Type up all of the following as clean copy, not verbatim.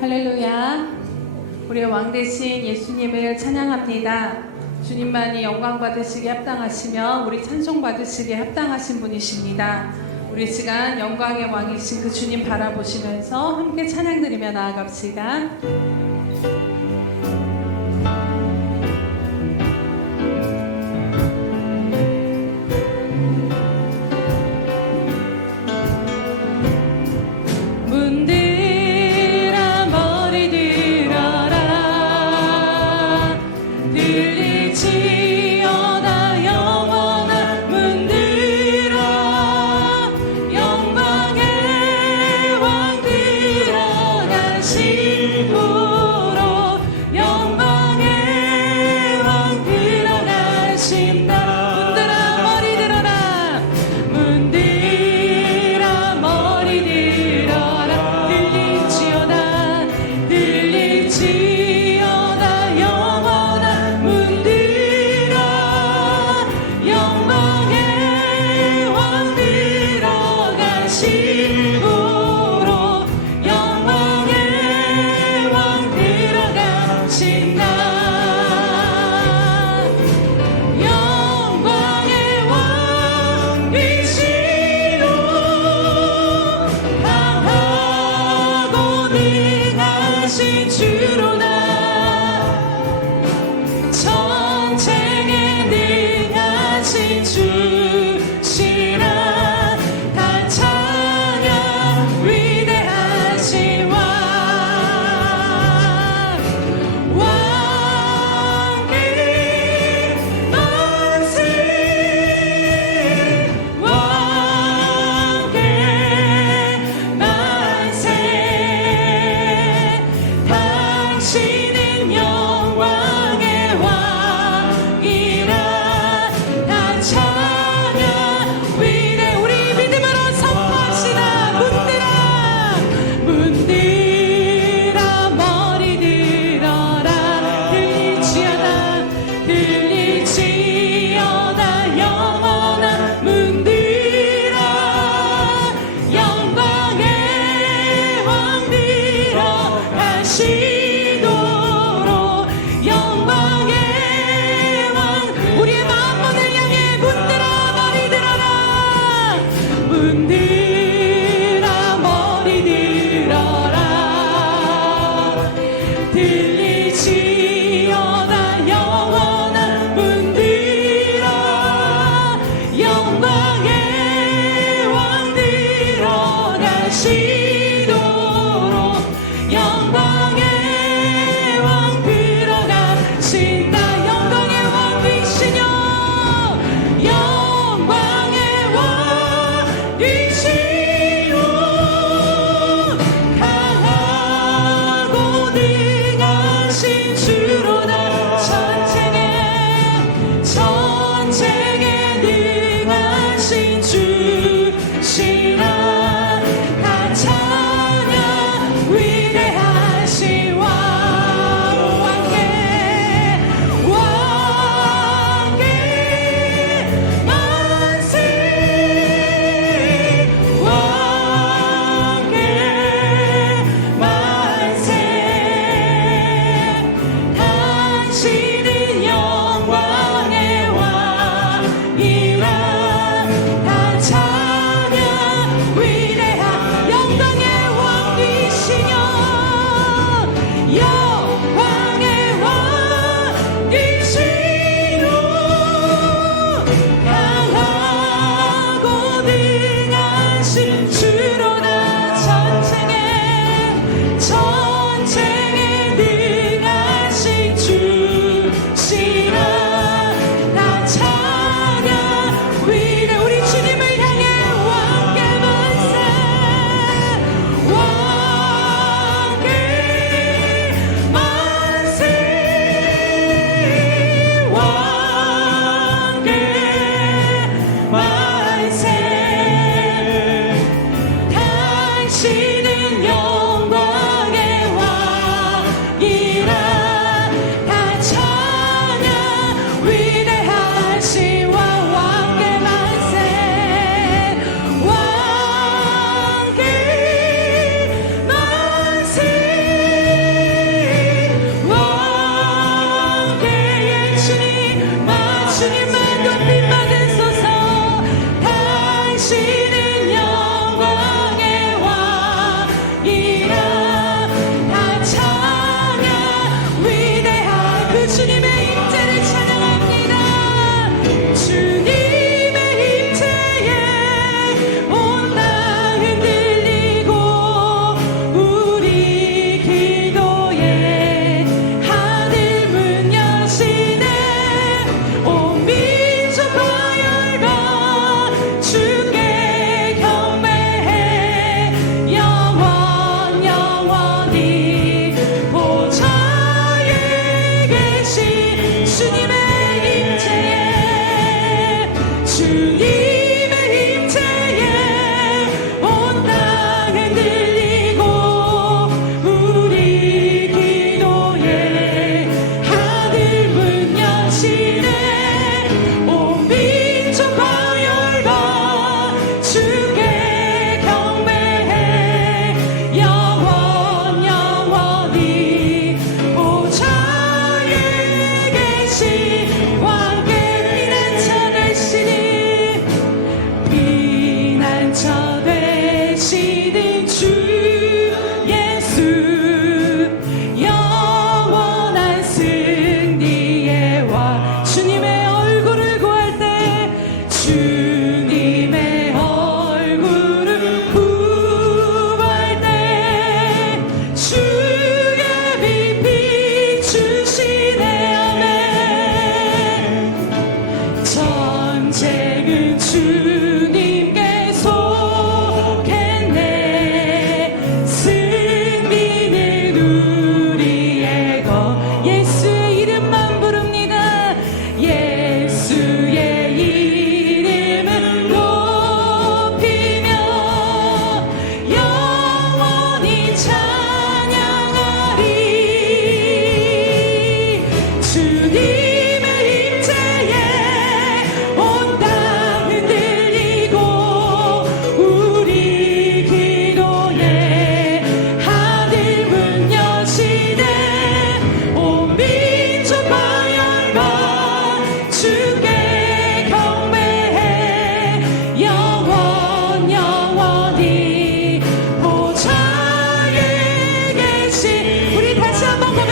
할렐루야. 우리의 왕 되신 예수님을 찬양합니다. 주님만이 영광 받으시기에 합당하시며 우리 찬송 받으시기에 합당하신 분이십니다. 우리 시간 영광의 왕이신 그 주님 바라보시면서 함께 찬양드리며 나아갑시다. 당신은 영광의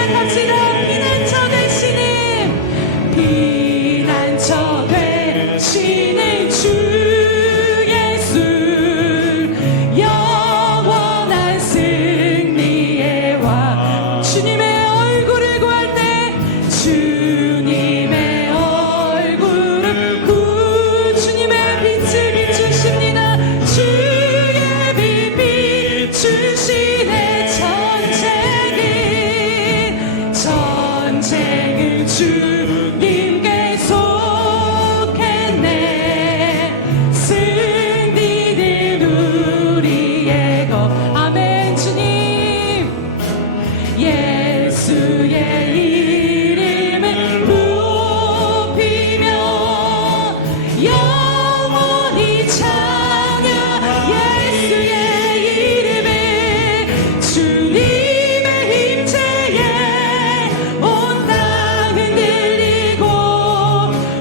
고백합시다. 피난처 되시는 주 예수, 영원한 승리의 왕. 주님의 얼굴을 구할 때 주님의 얼굴을 주님의 빛을 비추십니다. 주의 빛 비추시네. 전쟁은 주님께 속했네. 승리는 우리의 것. 아멘. 주님 예수의 이름을 높이며 영원히 찬양. 예수의 이름을 주님의 힘체에 온 땅 흔들리고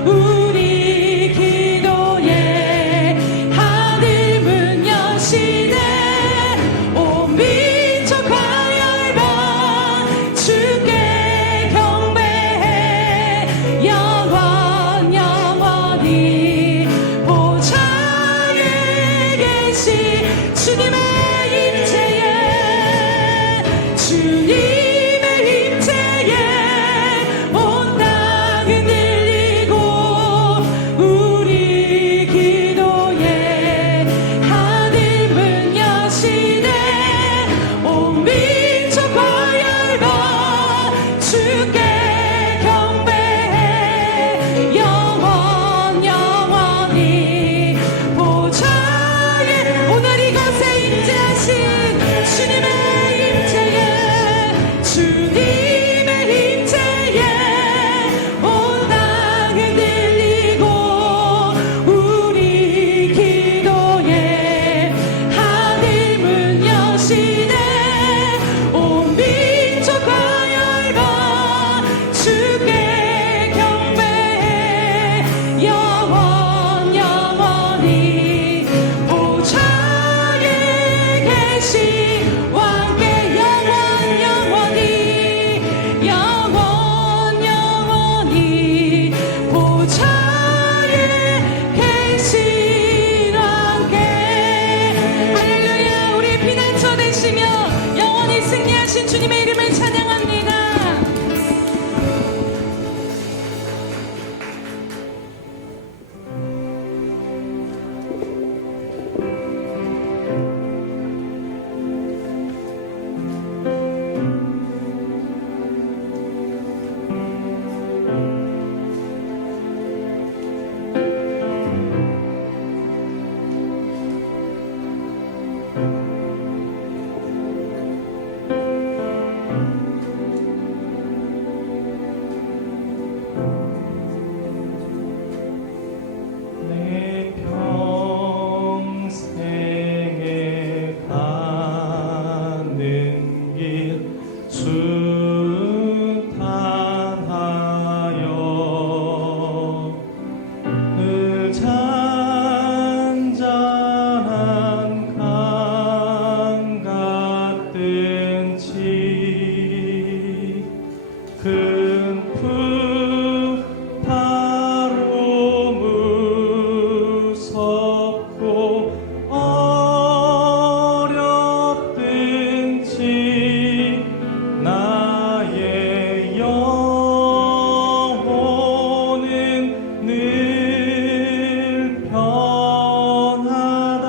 우리 기도에 하늘 문 여시네. 온 민족과 열방 주께 경배해. 영원히 보좌에 계신 주님의 임재에 온 땅 흔들리고 우리 기도에 하늘 문 여시네. 온 민족과 열방 주께 경배해. 영원히 보좌에 오늘 이곳에 임재하신 주님의 임재에 온 땅 흔들리고 우리 기도에 하늘 문 여시네. 온 민족과 열방 주께 경배해. 영원히 보좌에 계신 왕께 영원히 보좌에 계신 왕께. 할렐루야. 우리 피난처 되시며 영원히 승리하신 주님의 이름을 찬양합니다. 내 평생에 가는 길 순탄하여 그 잔잔한 강 같은 지 큰 품 바로 무섭고 어렵든지 나의 영혼은 늘 편하다.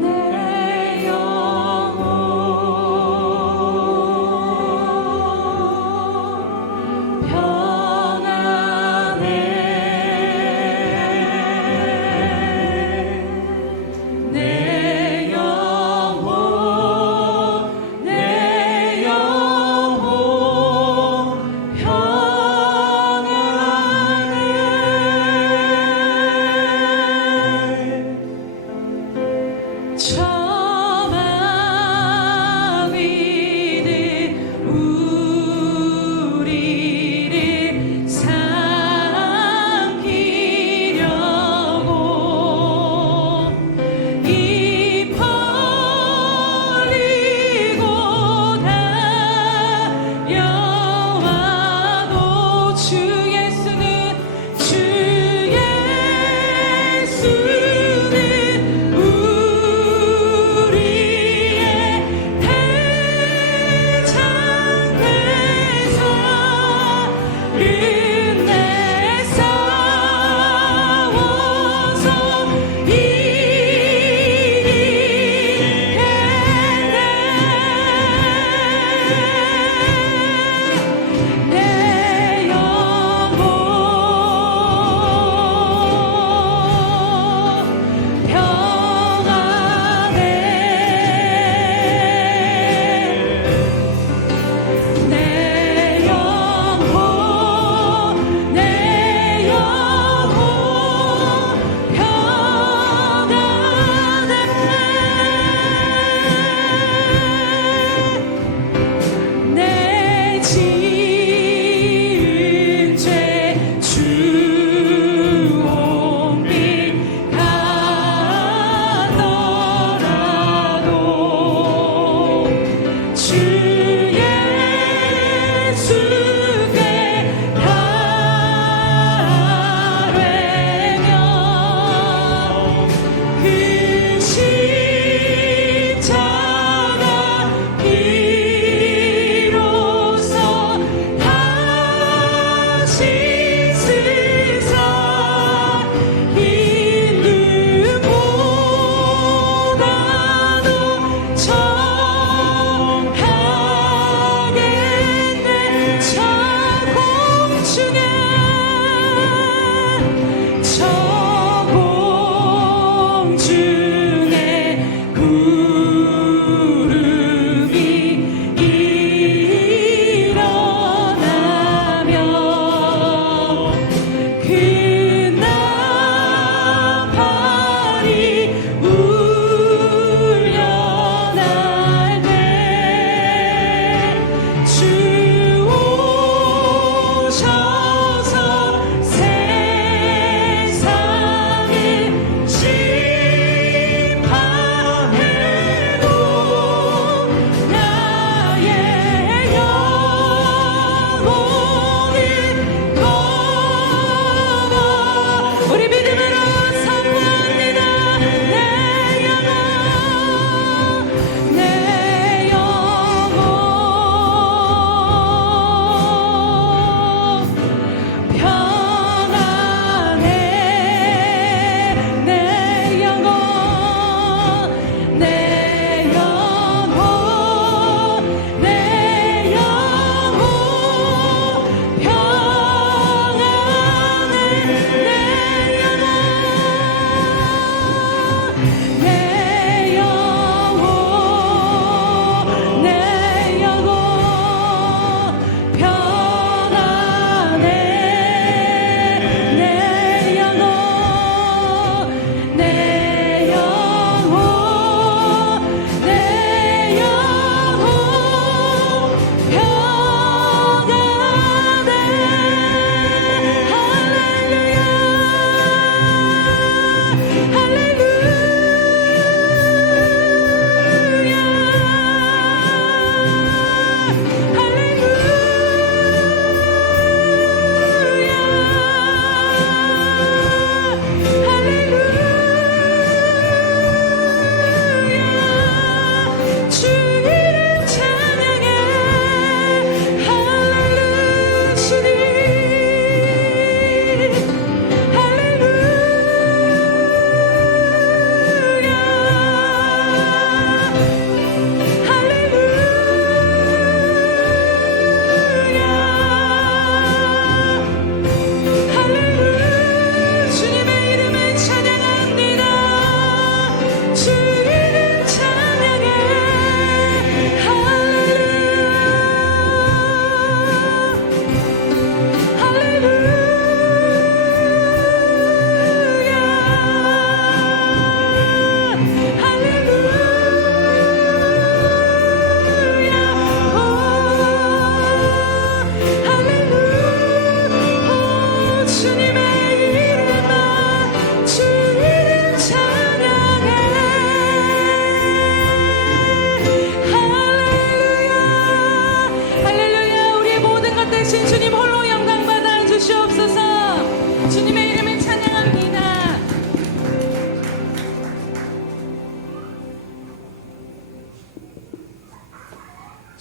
내 영혼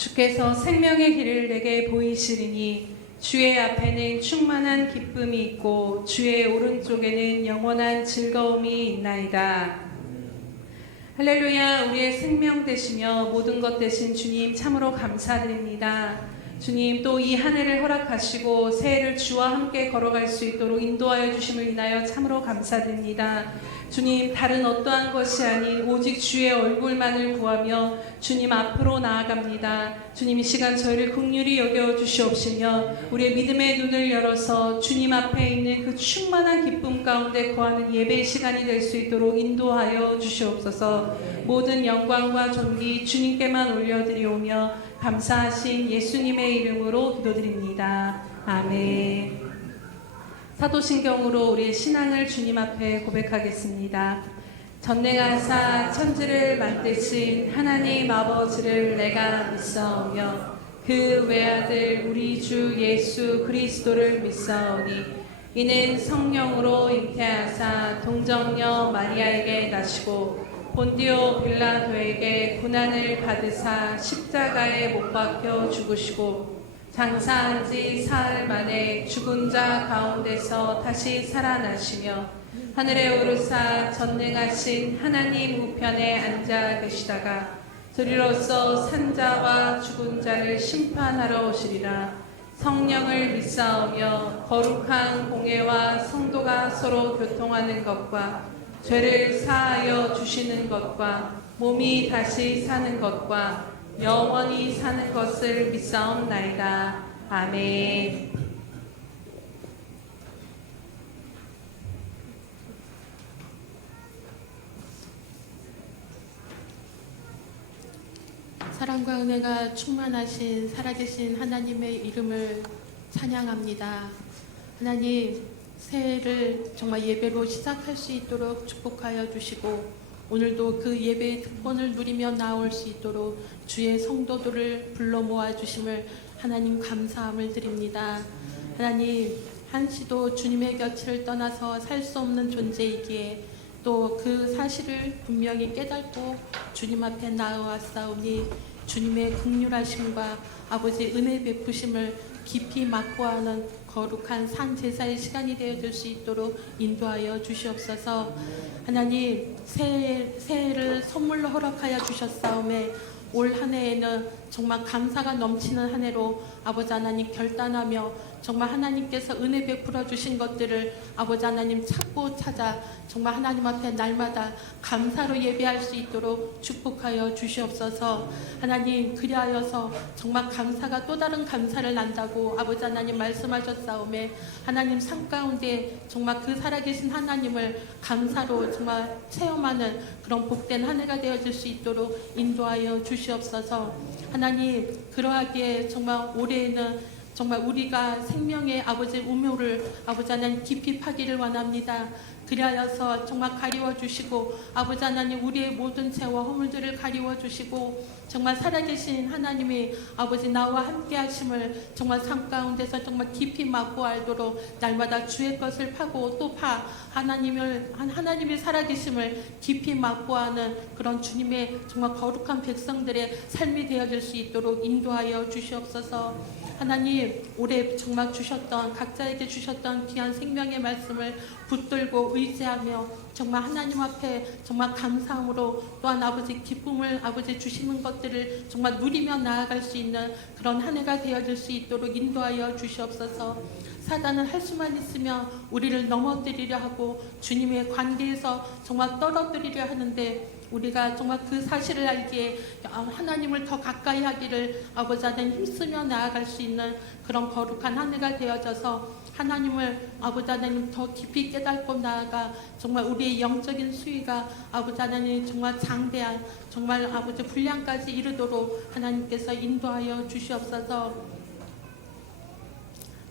주께서 생명의 길을 내게 보이시리니 주의 앞에는 충만한 기쁨이 있고 주의 오른쪽에는 영원한 즐거움이 있나이다. 할렐루야. 우리의 생명 되시며 모든 것 되신 주님 참으로 감사드립니다. 주님, 또 이 한 해를 허락하시고 새해를 주와 함께 걸어갈 수 있도록 인도하여 주심을 인하여 참으로 감사드립니다. 주님, 다른 어떠한 것이 아닌 오직 주의 얼굴만을 구하며 주님 앞으로 나아갑니다. 주님, 이 시간 저희를 긍휼히 여겨 주시옵시며 우리의 믿음의 눈을 열어서 주님 앞에 있는 그 충만한 기쁨 가운데 거하는 예배의 시간이 될 수 있도록 인도하여 주시옵소서. 모든 영광과 존귀 주님께만 올려드리오며 감사하신 예수님의 이름으로 기도드립니다. 아멘. 사도신경으로 우리의 신앙을 주님 앞에 고백하겠습니다. 전능하사 천지를 만드신 하나님 아버지를 내가 믿사오며 그 외아들 우리 주 예수 그리스도를 믿사오니 이는 성령으로 잉태하사 동정녀 마리아에게 나시고 본디오 빌라도에게 고난을 받으사 십자가에 못 박혀 죽으시고 장사한 지 사흘 만에 죽은 자 가운데서 다시 살아나시며 하늘에 오르사 전능하신 하나님 우편에 앉아 계시다가 저리로서 산자와 죽은 자를 심판하러 오시리라. 성령을 믿사오며 거룩한 공회와 성도가 서로 교통하는 것과 죄를 사하여 주시는 것과 몸이 다시 사는 것과 영원히 사는 것을 믿사옵나이다. 아멘. 사랑과 은혜가 충만하신 살아계신 하나님의 이름을 찬양합니다. 하나님, 새해를 정말 예배로 시작할 수 있도록 축복하여 주시고 오늘도 그 예배의 특권을 누리며 나올 수 있도록 주의 성도들을 불러 모아 주심을 하나님 감사함을 드립니다. 하나님, 한시도 주님의 곁을 떠나서 살 수 없는 존재이기에 또 그 사실을 분명히 깨닫고 주님 앞에 나아왔사오니 주님의 긍휼하심과 아버지 은혜 베푸심을 깊이 맛보아하는 거룩한 산 제사의 시간이 되어질 수 있도록 인도하여 주시옵소서. 하나님, 새해를 선물로 허락하여 주셨사오매 올 한 해에는 정말 감사가 넘치는 한 해로 아버지 하나님 결단하며 정말 하나님께서 은혜 베풀어 주신 것들을 아버지 하나님 찾고 찾아 정말 하나님 앞에 날마다 감사로 예배할 수 있도록 축복하여 주시옵소서. 하나님, 그리하여서 정말 감사가 또 다른 감사를 난다고 아버지 하나님 말씀하셨사오매 하나님 삶 가운데 정말 그 살아계신 하나님을 감사로 정말 체험하는 그런 복된 한 해가 되어질 수 있도록 인도하여 주시옵소서. 하나님, 그러하기에 정말 올해에는 정말 우리가 생명의 아버지 우묘를 아버지 하나님 깊이 파기를 원합니다. 그리하여서 정말 가리워 주시고 아버지 하나님 우리의 모든 죄와 허물들을 가리워 주시고 정말 살아계신 하나님이 아버지 나와 함께 하심을 정말 삶 가운데서 정말 깊이 맛보 알도록 날마다 주의 것을 파고 또 하나님이 살아계심을 깊이 맛보아하는 그런 주님의 정말 거룩한 백성들의 삶이 되어질 수 있도록 인도하여 주시옵소서. 하나님, 올해 정말 주셨던 각자에게 주셨던 귀한 생명의 말씀을 붙들고 의지하며 정말 하나님 앞에 정말 감사함으로 또한 아버지 기쁨을 아버지 주시는 것들을 정말 누리며 나아갈 수 있는 그런 한 해가 되어질 수 있도록 인도하여 주시옵소서. 사단은 할 수만 있으면 우리를 넘어뜨리려 하고 주님의 관계에서 정말 떨어뜨리려 하는데 우리가 정말 그 사실을 알기에 하나님을 더 가까이 하기를 아버지 하나님 힘쓰며 나아갈 수 있는 그런 거룩한 한 해가 되어져서 하나님을 아버지 하나님 더 깊이 깨닫고 나아가 정말 우리의 영적인 수위가 아버지 하나님 정말 장대한 정말 아버지 분량까지 이르도록 하나님께서 인도하여 주시옵소서.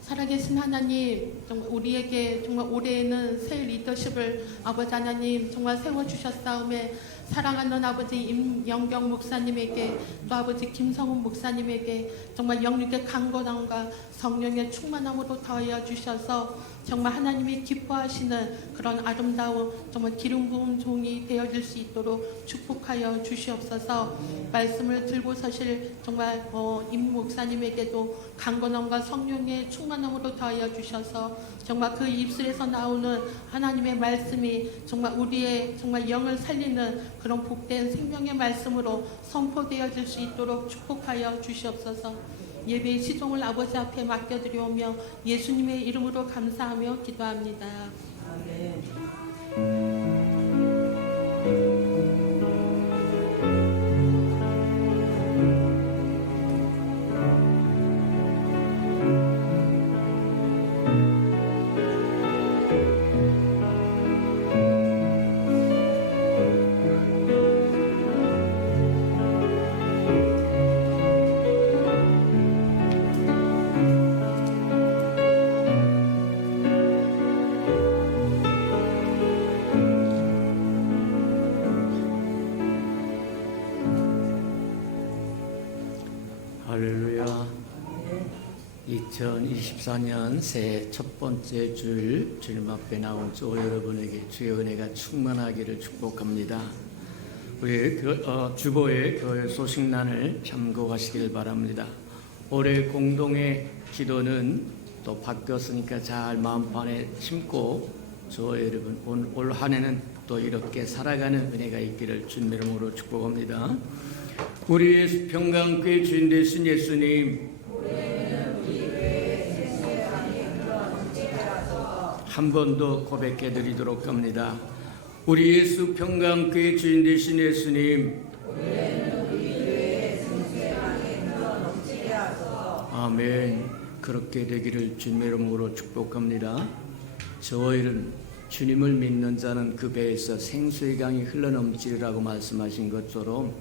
살아계신 하나님, 정말 우리에게 정말 올해에는 새 리더십을 아버지 하나님 정말 세워주셨사오매 사랑하는 아버지 임영경 목사님에게 또 아버지 김성훈 목사님에게 정말 영육의 강건함과 성령의 충만함으로 더하여 주셔서 정말 하나님이 기뻐하시는 그런 아름다운 정말 기름 부은 종이 되어질 수 있도록 축복하여 주시옵소서. 말씀을 들고 서실 정말 임 목사님에게도 강건함과 성령의 충만함으로 더하여 주셔서 정말 그 입술에서 나오는 하나님의 말씀이 정말 우리의 정말 영을 살리는 그런 복된 생명의 말씀으로 선포되어질 수 있도록 축복하여 주시옵소서. 예배의 시종을 아버지 앞에 맡겨드리오며 예수님의 이름으로 감사하며 기도합니다. 할렐루야. 2024년 새해 첫 번째 주일 주님 앞에 나온 저 여러분에게 주의 은혜가 충만하기를 축복합니다. 우리 주보의 교회 소식란을 참고하시길 바랍니다. 올해 공동의 기도는 또 바뀌었으니까 잘 마음판에 심고 저 여러분 올 한 해는 또 이렇게 살아가는 은혜가 있기를 주님 이름으로 축복합니다. 우리 평강교회 주인 되신 예수님, 한 번 더 고백해 드리도록 합니다. 우리 예수 평강교회 주인 되신 예수님, 아멘. 그렇게 되기를 주님의 이름으로 축복합니다. 저희는 주님을 믿는 자는 그 배에서 생수의 강이 흘러넘치리라고 말씀하신 것처럼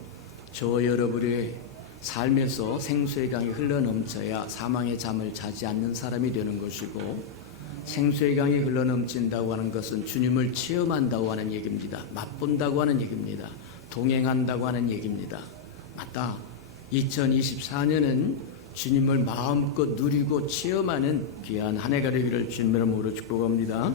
저 여러분의 삶에서 생수의 강이 흘러넘쳐야 사망의 잠을 자지 않는 사람이 되는 것이고, 생수의 강이 흘러넘친다고 하는 것은 주님을 체험한다고 하는 얘기입니다. 맛본다고 하는 얘기입니다. 동행한다고 하는 얘기입니다. 맞다. 2024년은 주님을 마음껏 누리고 체험하는 귀한 한 해가 되기를 주님의 이름으로 축복합니다.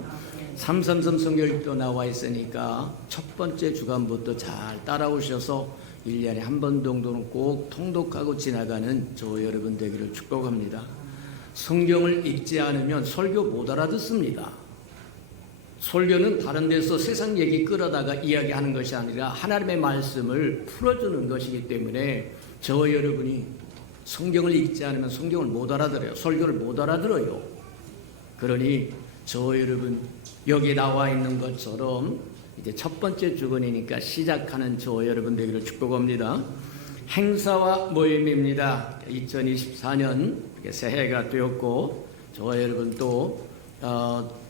333 성경도 나와 있으니까 첫 번째 주간부터 잘 따라오셔서 1년에 한 번 정도는 꼭 통독하고 지나가는 저 여러분 되기를 축복합니다. 성경을 읽지 않으면 설교 못 알아듣습니다. 설교는 다른 데서 세상 얘기 끌어다가 이야기하는 것이 아니라 하나님의 말씀을 풀어주는 것이기 때문에 저 여러분이 성경을 읽지 않으면 성경을 못 알아들어요. 설교를 못 알아들어요. 그러니 저 여러분 여기 나와 있는 것처럼 이제 첫 번째 주간이니까 시작하는 저 여러분 되기를 축복합니다. 행사와 모임입니다. 2024년 새해가 되었고 저 여러분 또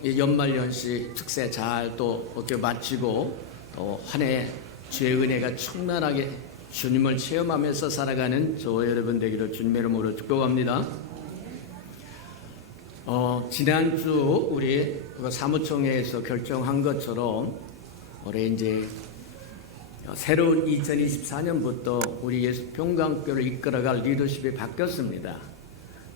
연말연시 특세 잘 또 마치고 한 해 주의 은혜가 충만하게 주님을 체험하면서 살아가는 저 여러분 되기를 주님의 이름으로 축복합니다. 지난주 우리 사무총회에서 결정한 것처럼 올해 이제 새로운 2024년부터 우리 예수 평강교회를 이끌어갈 리더십이 바뀌었습니다.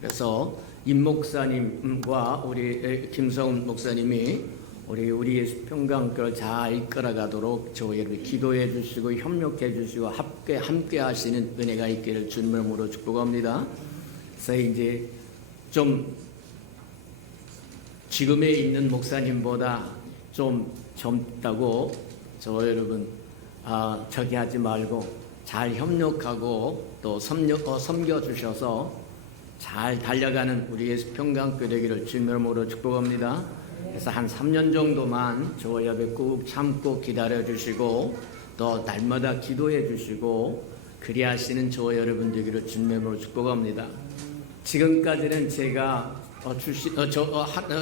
그래서 임 목사님과 우리 김성훈 목사님이 우리 예수 평강교회를 잘 이끌어가도록 저 여러분 기도해 주시고 협력해 주시고 함께 하시는 은혜가 있기를 주님의 이름으로 축복합니다. 그래서 이제 좀 지금에 있는 목사님보다 좀 젊다고 저 여러분 저기 하지 말고 잘 협력하고 또 섬겨주셔서 잘 달려가는 우리 예수 평강교회 되기를 주님의 이름으로 축복합니다. 그래서 한 3년 정도만 저 옆에 꾹 참고 기다려주시고 또 날마다 기도해 주시고 그리하시는 저 여러분 되기를 주님의 이름으로 축복합니다. 지금까지는 제가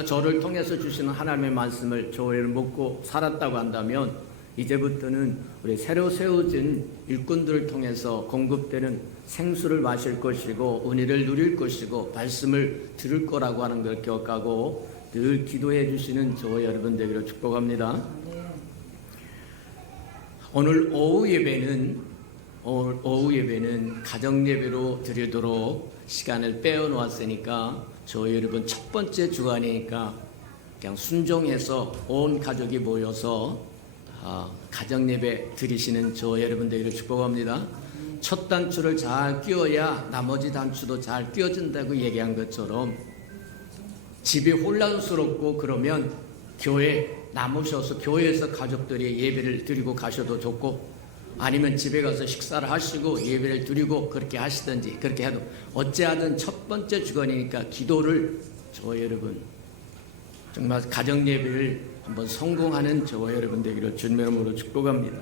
저를 통해서 주시는 하나님의 말씀을 저를 먹고 살았다고 한다면 이제부터는 우리 새로 세워진 일꾼들을 통해서 공급되는 생수를 마실 것이고 은혜를 누릴 것이고 말씀을 들을 거라고 하는 걸 기억하고 늘 기도해 주시는 저 여러분 되기를 축복합니다. 오늘 오후 예배는 가정 예배로 드리도록 시간을 빼어 놓았으니까 저 여러분 첫 번째 주간이니까 그냥 순종해서 온 가족이 모여서 가정 예배 드리시는 저 여러분들을 축복합니다. 첫 단추를 잘 끼워야 나머지 단추도 잘 끼워진다고 얘기한 것처럼 집이 혼란스럽고 그러면 교회 남으셔서 교회에서 가족들이 예배를 드리고 가셔도 좋고, 아니면 집에 가서 식사를 하시고 예배를 드리고 그렇게 하시든지 그렇게 해도 어찌하든 첫 번째 주관이니까 기도를 저 여러분 정말 가정 예배를 한번 성공하는 저와 여러분 되기를 주님의 이름으로 축복합니다.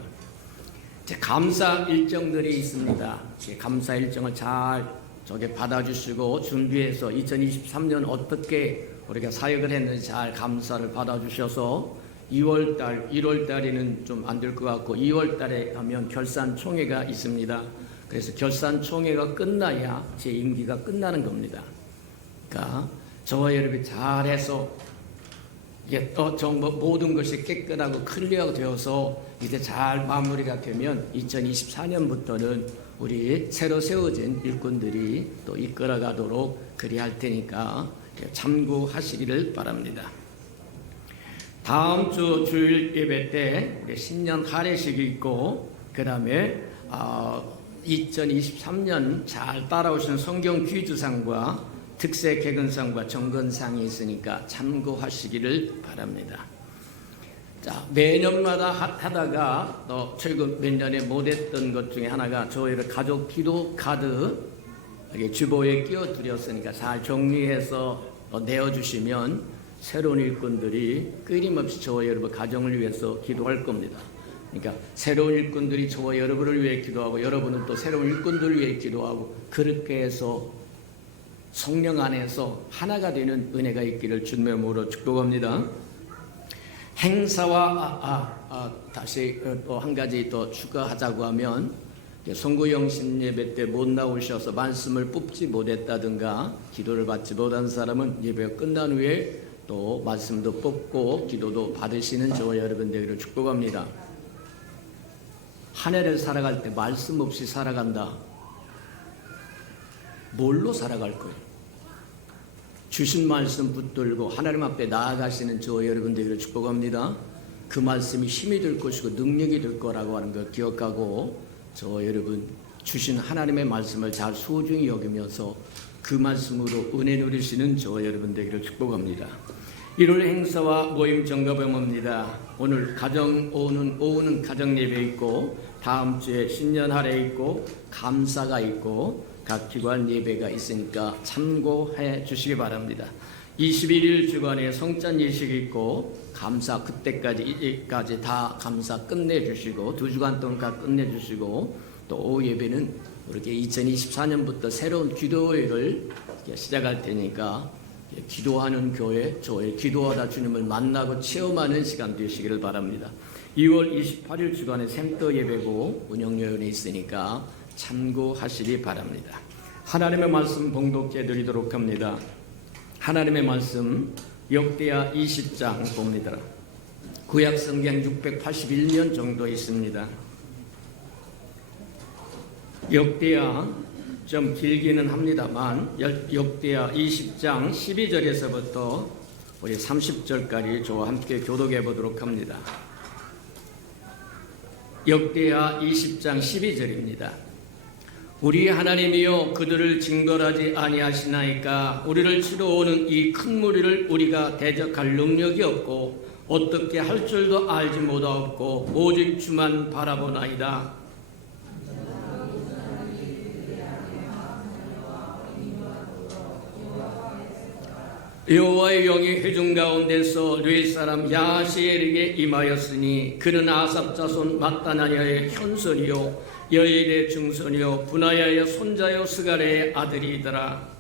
감사 일정들이 있습니다. 감사 일정을 잘 받아주시고 준비해서 2023년 어떻게 우리가 사역을 했는지 잘 감사를 받아주셔서 2월달, 1월달에는 좀 안 될 것 같고 2월달에 하면 결산총회가 있습니다. 그래서 결산총회가 끝나야 제 임기가 끝나는 겁니다. 그러니까 저와 여러분이 잘해서 이게 모든 것이 깨끗하고 클리어가 되어서 이제 잘 마무리가 되면 2024년부터는 우리 새로 세워진 일꾼들이 또 이끌어가도록 그리할 테니까 참고하시기를 바랍니다. 다음 주 주일 예배 때 신년 할애식이 있고, 그 다음에 2023년 잘 따라오신 성경 퀴즈상과 특세 개근상과 정근상이 있으니까 참고하시기를 바랍니다. 자, 매년마다 하다가 또 최근 몇 년에 못했던 것 중에 하나가 저희를 가족 기도 카드 주보에 끼워드렸으니까 잘 정리해서 내어주시면 새로운 일꾼들이 끊임없이 저와 여러분 가정을 위해서 기도할 겁니다. 그러니까 새로운 일꾼들이 저와 여러분을 위해 기도하고 여러분은 또 새로운 일꾼들을 위해 기도하고 그렇게 해서 성령 안에서 하나가 되는 은혜가 있기를 주님의 이름으로 축복합니다. 행사와 다시 또 한 가지 더 추가하자고 하면 선구영신 예배 때 못 나오셔서 말씀을 뽑지 못했다든가 기도를 받지 못한 사람은 예배가 끝난 후에 또 말씀도 뽑고 기도도 받으시는 저와 여러분 되기를 축복합니다. 한 해를 살아갈 때 말씀 없이 살아간다. 뭘로 살아갈 거예요? 주신 말씀 붙들고 하나님 앞에 나아가시는 저와 여러분 되기를 축복합니다. 그 말씀이 힘이 될 것이고 능력이 될 거라고 하는 걸 기억하고 저와 여러분 주신 하나님의 말씀을 잘 소중히 여기면서 그 말씀으로 은혜 누리시는 저와 여러분 되기를 축복합니다. 1월 행사와 모임 점검입니다. 오늘 오후는 가정 예배 있고 다음 주에 신년 할애 있고 감사가 있고 각 기관 예배가 있으니까 참고해 주시기 바랍니다. 21일 주간에 성찬 예식이 있고 감사 그때까지 다 감사 끝내주시고 2주간 동안 다 끝내주시고 또 오후 예배는 이렇게 2024년부터 새로운 기도회를 시작할 테니까 기도하는 교회, 저의 기도하다 주님을 만나고 체험하는 시간 되시기를 바랍니다. 2월 28일 주간에 생터 예배고 운영요원이 있으니까 참고하시기 바랍니다. 하나님의 말씀 봉독해 드리도록 합니다. 하나님의 말씀 역대하 20장 봅니다. 구약 성경 681년 정도 있습니다. 역대하 좀 길기는 합니다만 역대하 20장 12절에서부터 우리 30절까지 저와 함께 교독해 보도록 합니다. 역대하 20장 12절입니다. 우리 하나님이여 그들을 징벌하지 아니하시나이까 우리를 치러 오는 이 큰 무리를 우리가 대적할 능력이 없고 어떻게 할 줄도 알지 못하옵고 오직 주만 바라보나이다. 여호와의 영이 회중 가운데서 르의 사람 야하시엘에게 임하였으니 그는 아삽 자손 mat단하냐의 현손이요 여일의 증손이요 분하야의 손자요 스가랴의 아들이더라.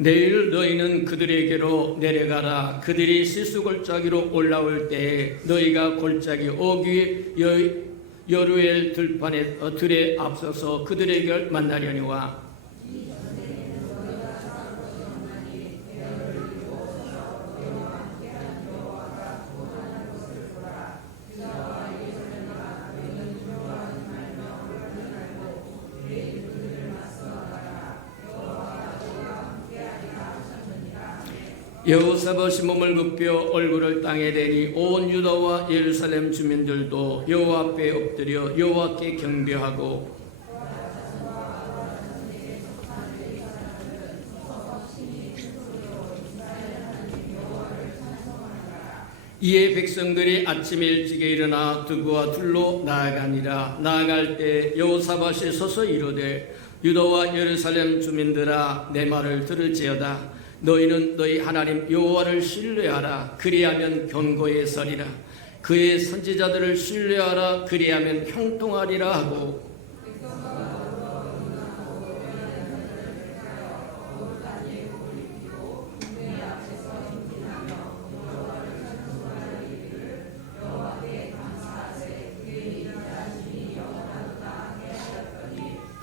내일 너희는 그들에게로 내려가라. 그들이 시수골짜기로 올라올 때에 너희가 골짜기 어귀 여루엘 들판에 들에 앞서서 그들에게 만나려니와 여호사밧이 몸을 굽혀 얼굴을 땅에 대니 온 유다와 예루살렘 주민들도 여호와 앞에 엎드려 여호와께 경배하고 이에 백성들이 아침에 일찍에 일어나 두구와 둘로 나아가니라. 나아갈 때 여호사밧이 서서 이르되 유다와 예루살렘 주민들아 내 말을 들을지어다. 너희는 너희 하나님 여호와를 신뢰하라. 그리하면 견고히 서리라. 그의 선지자들을 신뢰하라. 그리하면 형통하리라 하고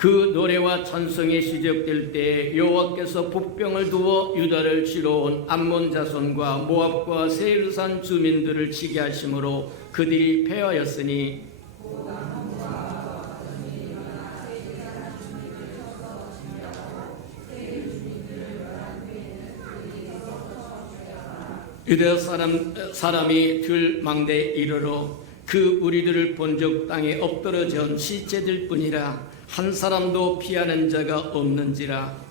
그 노래와 찬송이 시작될 때 여호와께서 복병을 두어 유다를 치러 온 암몬 자손과 모압과 세일산 주민들을 치게 하심으로 그들이 패하였으니 유다 사람이 들 망대에 이르러 그 우리들을 본적 땅에 엎드러져 시체들 뿐이라 한 사람도 피하는 자가 없는지라.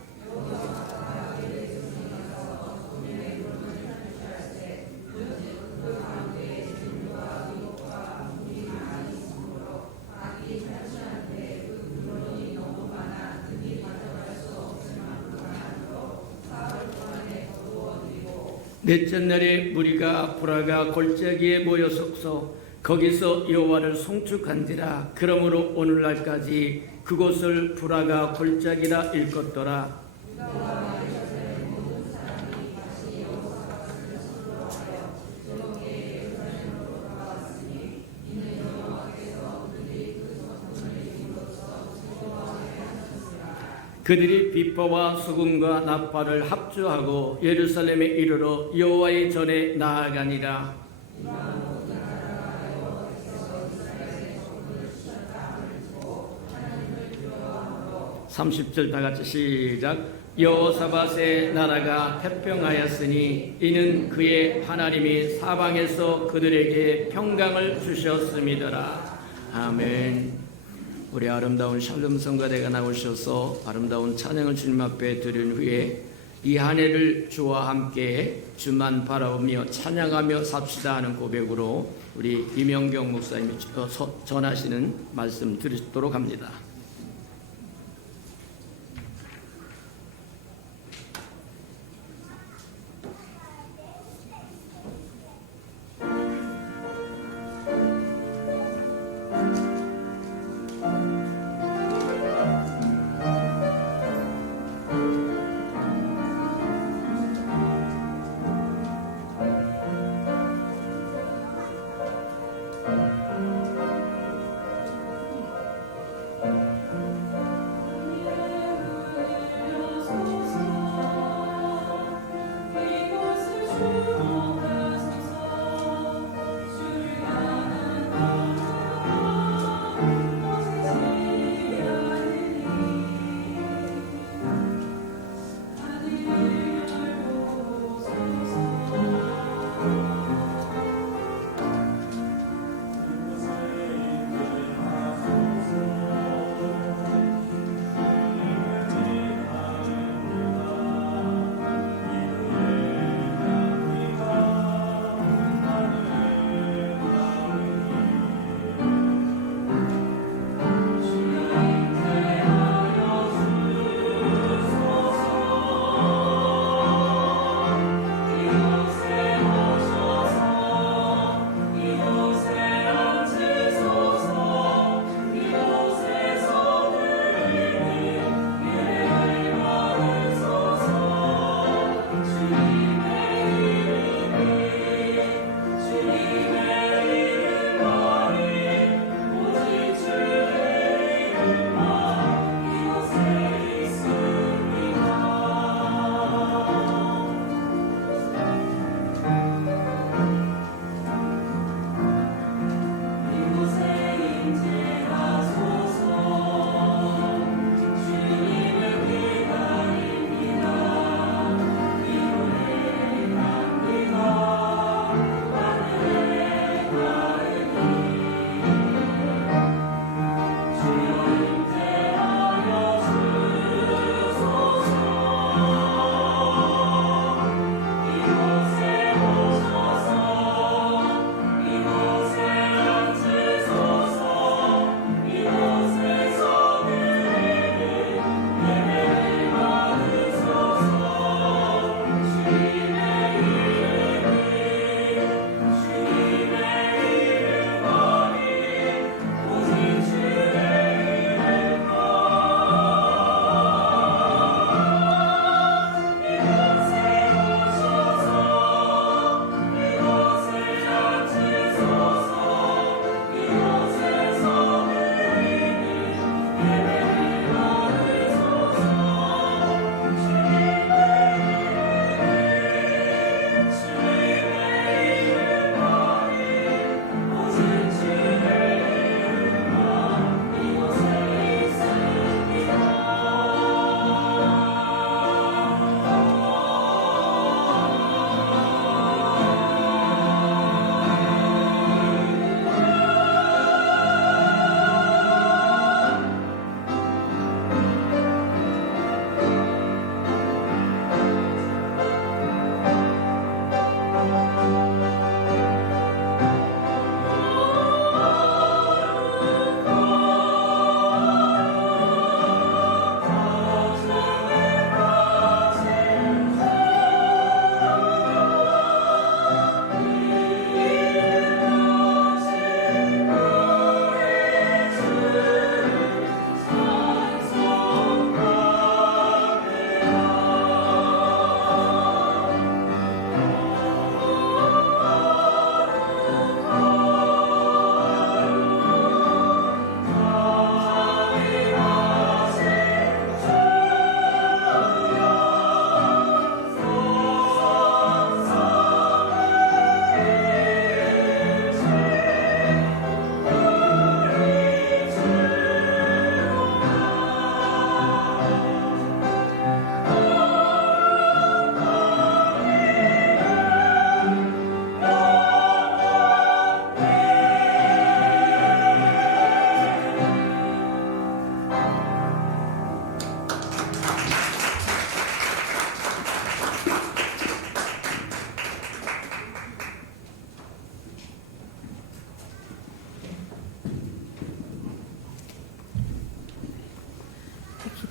넷째 날에 무리가 브라가 골짜기에 모여서서 거기서 여호와를 송축한지라. 그러므로 오늘날까지 그곳을 브라가 골짜기라 일컫더라. 그들이 비파와 수금과 나팔을 합주하고 예루살렘에 이르러 여호와의 전에 나아가니라. 30절 다 같이 시작. 여호사밧의 나라가 태평하였으니 이는 그의 하나님이 사방에서 그들에게 평강을 주셨음이더라. 아멘. 우리 아름다운 샬롬 성가대가 나오셔서 아름다운 찬양을 주님 앞에 드린 후에 이 한 해를 주와 함께 주만 바라보며 찬양하며 삽시다 하는 고백으로 우리 이명경 목사님이 전하시는 말씀 드리도록 합니다.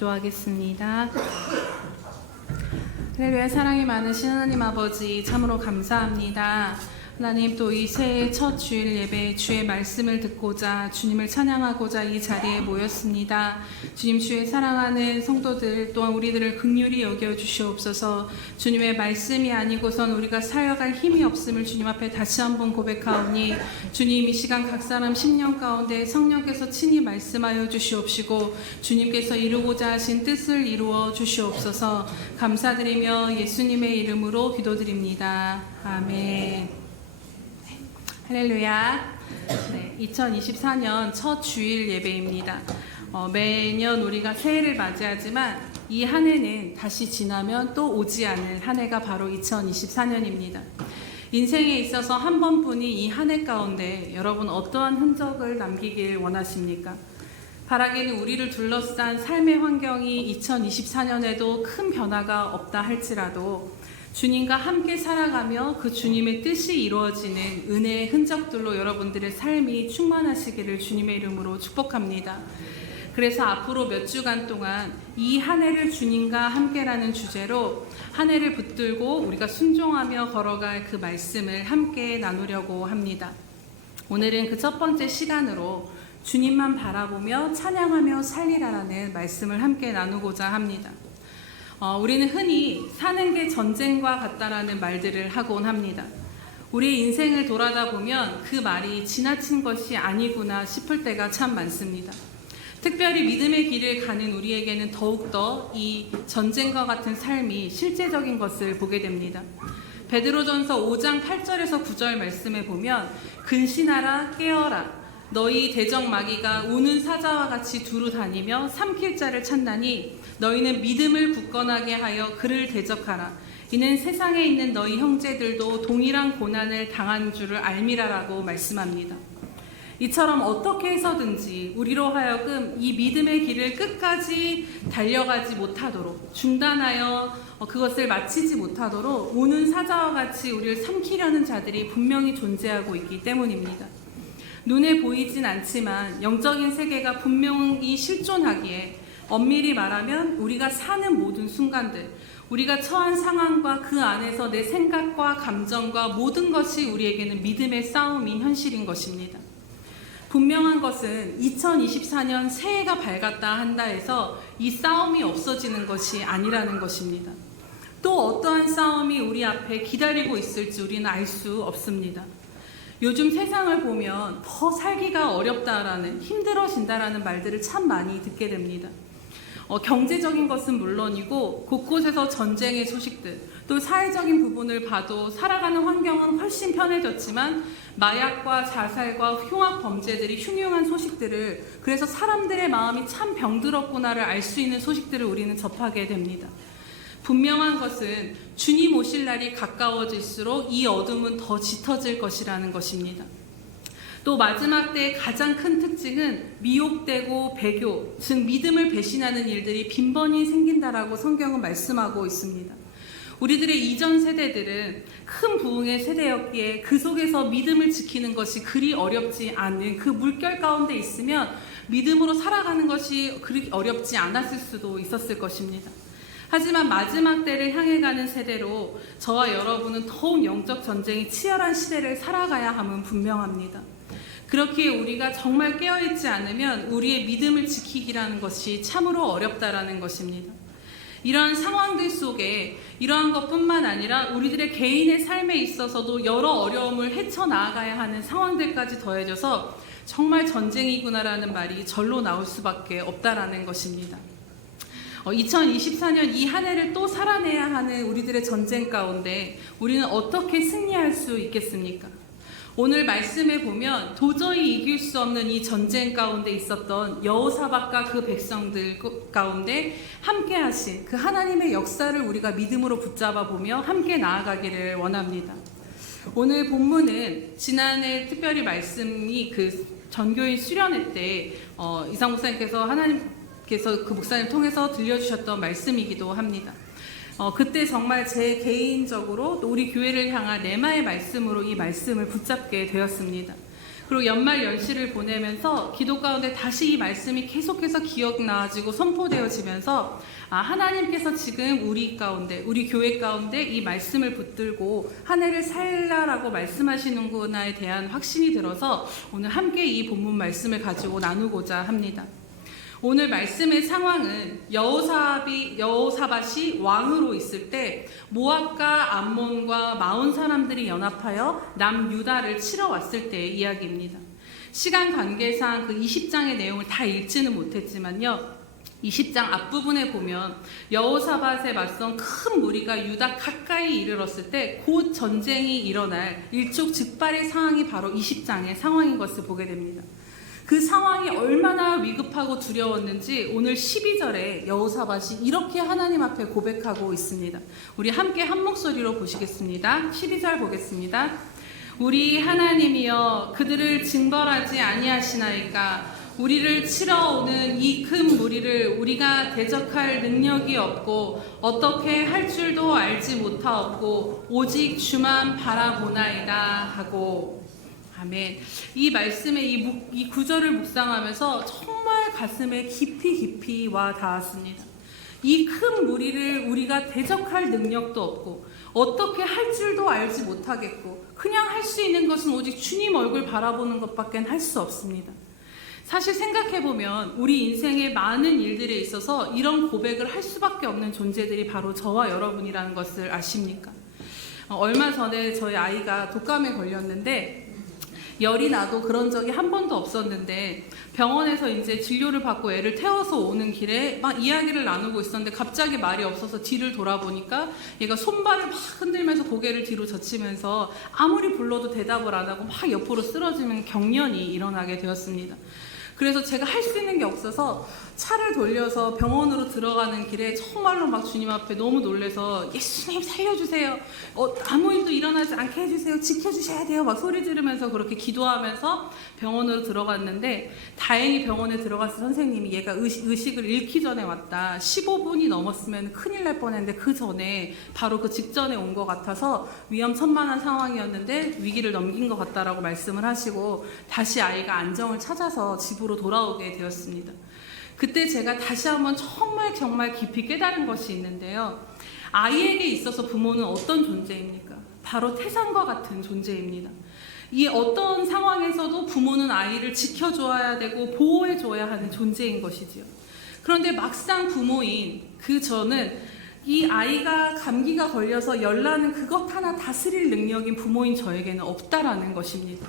기도하겠습니다. 할렐루야. 사랑이 많으신 하나님 아버지, 참으로 감사합니다. 하나님, 또 이 새해 첫 주일 예배 주의 말씀을 듣고자, 주님을 찬양하고자 이 자리에 모였습니다. 주님, 주의 사랑하는 성도들 또한 우리들을 긍휼히 여겨 주시옵소서. 주님의 말씀이 아니고선 우리가 살아갈 힘이 없음을 주님 앞에 다시 한번 고백하오니, 주님, 이 시간 각 사람 심령 가운데 성령께서 친히 말씀하여 주시옵시고 주님께서 이루고자 하신 뜻을 이루어 주시옵소서. 감사드리며 예수님의 이름으로 기도드립니다. 아멘. 할렐루야. 네, 2024년 첫 주일 예배입니다. 매년 우리가 새해를 맞이하지만 이 한 해는 다시 지나면 또 오지 않을 한 해가 바로 2024년입니다. 인생에 있어서 한 번뿐이 이 한 해 가운데 여러분 어떠한 흔적을 남기길 원하십니까? 바라기는 우리를 둘러싼 삶의 환경이 2024년에도 큰 변화가 없다 할지라도 주님과 함께 살아가며 그 주님의 뜻이 이루어지는 은혜의 흔적들로 여러분들의 삶이 충만하시기를 주님의 이름으로 축복합니다. 그래서 앞으로 몇 주간 동안 이 한 해를 주님과 함께라는 주제로 한 해를 붙들고 우리가 순종하며 걸어갈 그 말씀을 함께 나누려고 합니다. 오늘은 그 첫 번째 시간으로 주님만 바라보며 찬양하며 살리라라는 말씀을 함께 나누고자 합니다. 우리는 흔히 사는 게 전쟁과 같다라는 말들을 하곤 합니다. 우리의 인생을 돌아다 보면 그 말이 지나친 것이 아니구나 싶을 때가 참 많습니다. 특별히 믿음의 길을 가는 우리에게는 더욱더 이 전쟁과 같은 삶이 실제적인 것을 보게 됩니다. 베드로전서 5장 8절에서 9절 말씀에 보면 근신하라 깨어라 너희 대적 마귀가 우는 사자와 같이 두루 다니며 삼킬 자를 찾나니 너희는 믿음을 굳건하게 하여 그를 대적하라. 이는 세상에 있는 너희 형제들도 동일한 고난을 당한 줄을 알미라라고 말씀합니다. 이처럼 어떻게 해서든지 우리로 하여금 이 믿음의 길을 끝까지 달려가지 못하도록 중단하여 그것을 마치지 못하도록 우는 사자와 같이 우리를 삼키려는 자들이 분명히 존재하고 있기 때문입니다. 눈에 보이진 않지만 영적인 세계가 분명히 실존하기에 엄밀히 말하면 우리가 사는 모든 순간들, 우리가 처한 상황과 그 안에서 내 생각과 감정과 모든 것이 우리에게는 믿음의 싸움인 현실인 것입니다. 분명한 것은 2024년 새해가 밝았다 한다 해서 이 싸움이 없어지는 것이 아니라는 것입니다. 또 어떠한 싸움이 우리 앞에 기다리고 있을지 우리는 알 수 없습니다. 요즘 세상을 보면 더 살기가 어렵다라는, 힘들어진다라는 말들을 참 많이 듣게 됩니다. 경제적인 것은 물론이고 곳곳에서 전쟁의 소식들, 또 사회적인 부분을 봐도 살아가는 환경은 훨씬 편해졌지만 마약과 자살과 흉악 범죄들이 흉흉한 소식들을, 그래서 사람들의 마음이 참 병들었구나를 알 수 있는 소식들을 우리는 접하게 됩니다. 분명한 것은 주님 오실 날이 가까워질수록 이 어둠은 더 짙어질 것이라는 것입니다. 또 마지막 때의 가장 큰 특징은 미혹되고 배교, 즉 믿음을 배신하는 일들이 빈번히 생긴다라고 성경은 말씀하고 있습니다. 우리들의 이전 세대들은 큰 부흥의 세대였기에 그 속에서 믿음을 지키는 것이 그리 어렵지 않은 그 물결 가운데 있으면 믿음으로 살아가는 것이 그리 어렵지 않았을 수도 있었을 것입니다. 하지만 마지막 때를 향해 가는 세대로 저와 여러분은 더욱 영적 전쟁이 치열한 시대를 살아가야 함은 분명합니다. 그렇기에 우리가 정말 깨어있지 않으면 우리의 믿음을 지키기라는 것이 참으로 어렵다라는 것입니다. 이러한 상황들 속에 이러한 것뿐만 아니라 우리들의 개인의 삶에 있어서도 여러 어려움을 헤쳐나가야 하는 상황들까지 더해져서 정말 전쟁이구나라는 말이 절로 나올 수밖에 없다라는 것입니다. 2024년 이 한 해를 또 살아내야 하는 우리들의 전쟁 가운데 우리는 어떻게 승리할 수 있겠습니까? 오늘 말씀에 보면 도저히 이길 수 없는 이 전쟁 가운데 있었던 여호사밧과 그 백성들 가운데 함께 하신 그 하나님의 역사를 우리가 믿음으로 붙잡아 보며 함께 나아가기를 원합니다. 오늘 본문은 지난해 특별히 말씀이 그 전교인 수련회 때 이상 목사님께서 하나님께서 그 목사님 통해서 들려주셨던 말씀이기도 합니다. 그때 정말 제 개인적으로 또 우리 교회를 향한 레마의 말씀으로 이 말씀을 붙잡게 되었습니다. 그리고 연말 연시를 보내면서 기도 가운데 다시 이 말씀이 계속해서 기억나지고 선포되어지면서 하나님께서 지금 우리 가운데, 우리 교회 가운데 이 말씀을 붙들고 한 해를 살라라고 말씀하시는구나에 대한 확신이 들어서 오늘 함께 이 본문 말씀을 가지고 나누고자 합니다. 오늘 말씀의 상황은 여호사밧이 왕으로 있을 때 모압과 암몬과 마온 사람들이 연합하여 남유다를 치러 왔을 때의 이야기입니다. 시간 관계상 그 20장의 내용을 다 읽지는 못했지만요. 20장 앞부분에 보면 여호사밧에 맞선 큰 무리가 유다 가까이 이르렀을 때 곧 전쟁이 일어날 일촉즉발의 상황이 바로 20장의 상황인 것을 보게 됩니다. 그 상황이 얼마나 위급하고 두려웠는지 오늘 12절에 여호사밧이 이렇게 하나님 앞에 고백하고 있습니다. 우리 함께 한 목소리로 보시겠습니다. 12절 보겠습니다. 우리 하나님이여 그들을 징벌하지 아니하시나이까 우리를 치러 오는 이 큰 무리를 우리가 대적할 능력이 없고 어떻게 할 줄도 알지 못하옵고 오직 주만 바라보나이다 하고 아멘. 이 말씀의 이 구절을 묵상하면서 정말 가슴에 깊이 와 닿았습니다. 이 큰 무리를 우리가 대적할 능력도 없고 어떻게 할 줄도 알지 못하겠고 그냥 할 수 있는 것은 오직 주님 얼굴 바라보는 것밖에 할 수 없습니다. 사실 생각해보면 우리 인생의 많은 일들에 있어서 이런 고백을 할 수밖에 없는 존재들이 바로 저와 여러분이라는 것을 아십니까? 얼마 전에 저희 아이가 독감에 걸렸는데 열이 나도 그런 적이 한 번도 없었는데 병원에서 이제 진료를 받고 애를 태워서 오는 길에 막 이야기를 나누고 있었는데 갑자기 말이 없어서 뒤를 돌아보니까 얘가 손발을 막 흔들면서 고개를 뒤로 젖히면서 아무리 불러도 대답을 안 하고 막 옆으로 쓰러지는 경련이 일어나게 되었습니다. 그래서 제가 할 수 있는 게 없어서 차를 돌려서 병원으로 들어가는 길에 정말로 막 주님 앞에 너무 놀래서 예수님 살려주세요. 아무 일도 일어나지 않게 해주세요. 지켜주셔야 돼요. 막 소리 지르면서 그렇게 기도하면서 병원으로 들어갔는데 다행히 병원에 들어가서 선생님이 얘가 의식을 잃기 전에 왔다. 15분이 넘었으면 큰일 날 뻔했는데 그 전에 바로 그 직전에 온 것 같아서 위험천만한 상황이었는데 위기를 넘긴 것 같다라고 말씀을 하시고 다시 아이가 안정을 찾아서 집으로 돌아오게 되었습니다. 그때 제가 다시 한번 정말 깊이 깨달은 것이 있는데요. 아이에게 있어서 부모는 어떤 존재입니까? 바로 태산과 같은 존재입니다. 이 어떤 상황에서도 부모는 아이를 지켜줘야 되고 보호해줘야 하는 존재인 것이지요. 그런데 막상 부모인 저는 이 아이가 감기가 걸려서 열나는 그것 하나 다스릴 능력인 부모인 저에게는 없다라는 것입니다.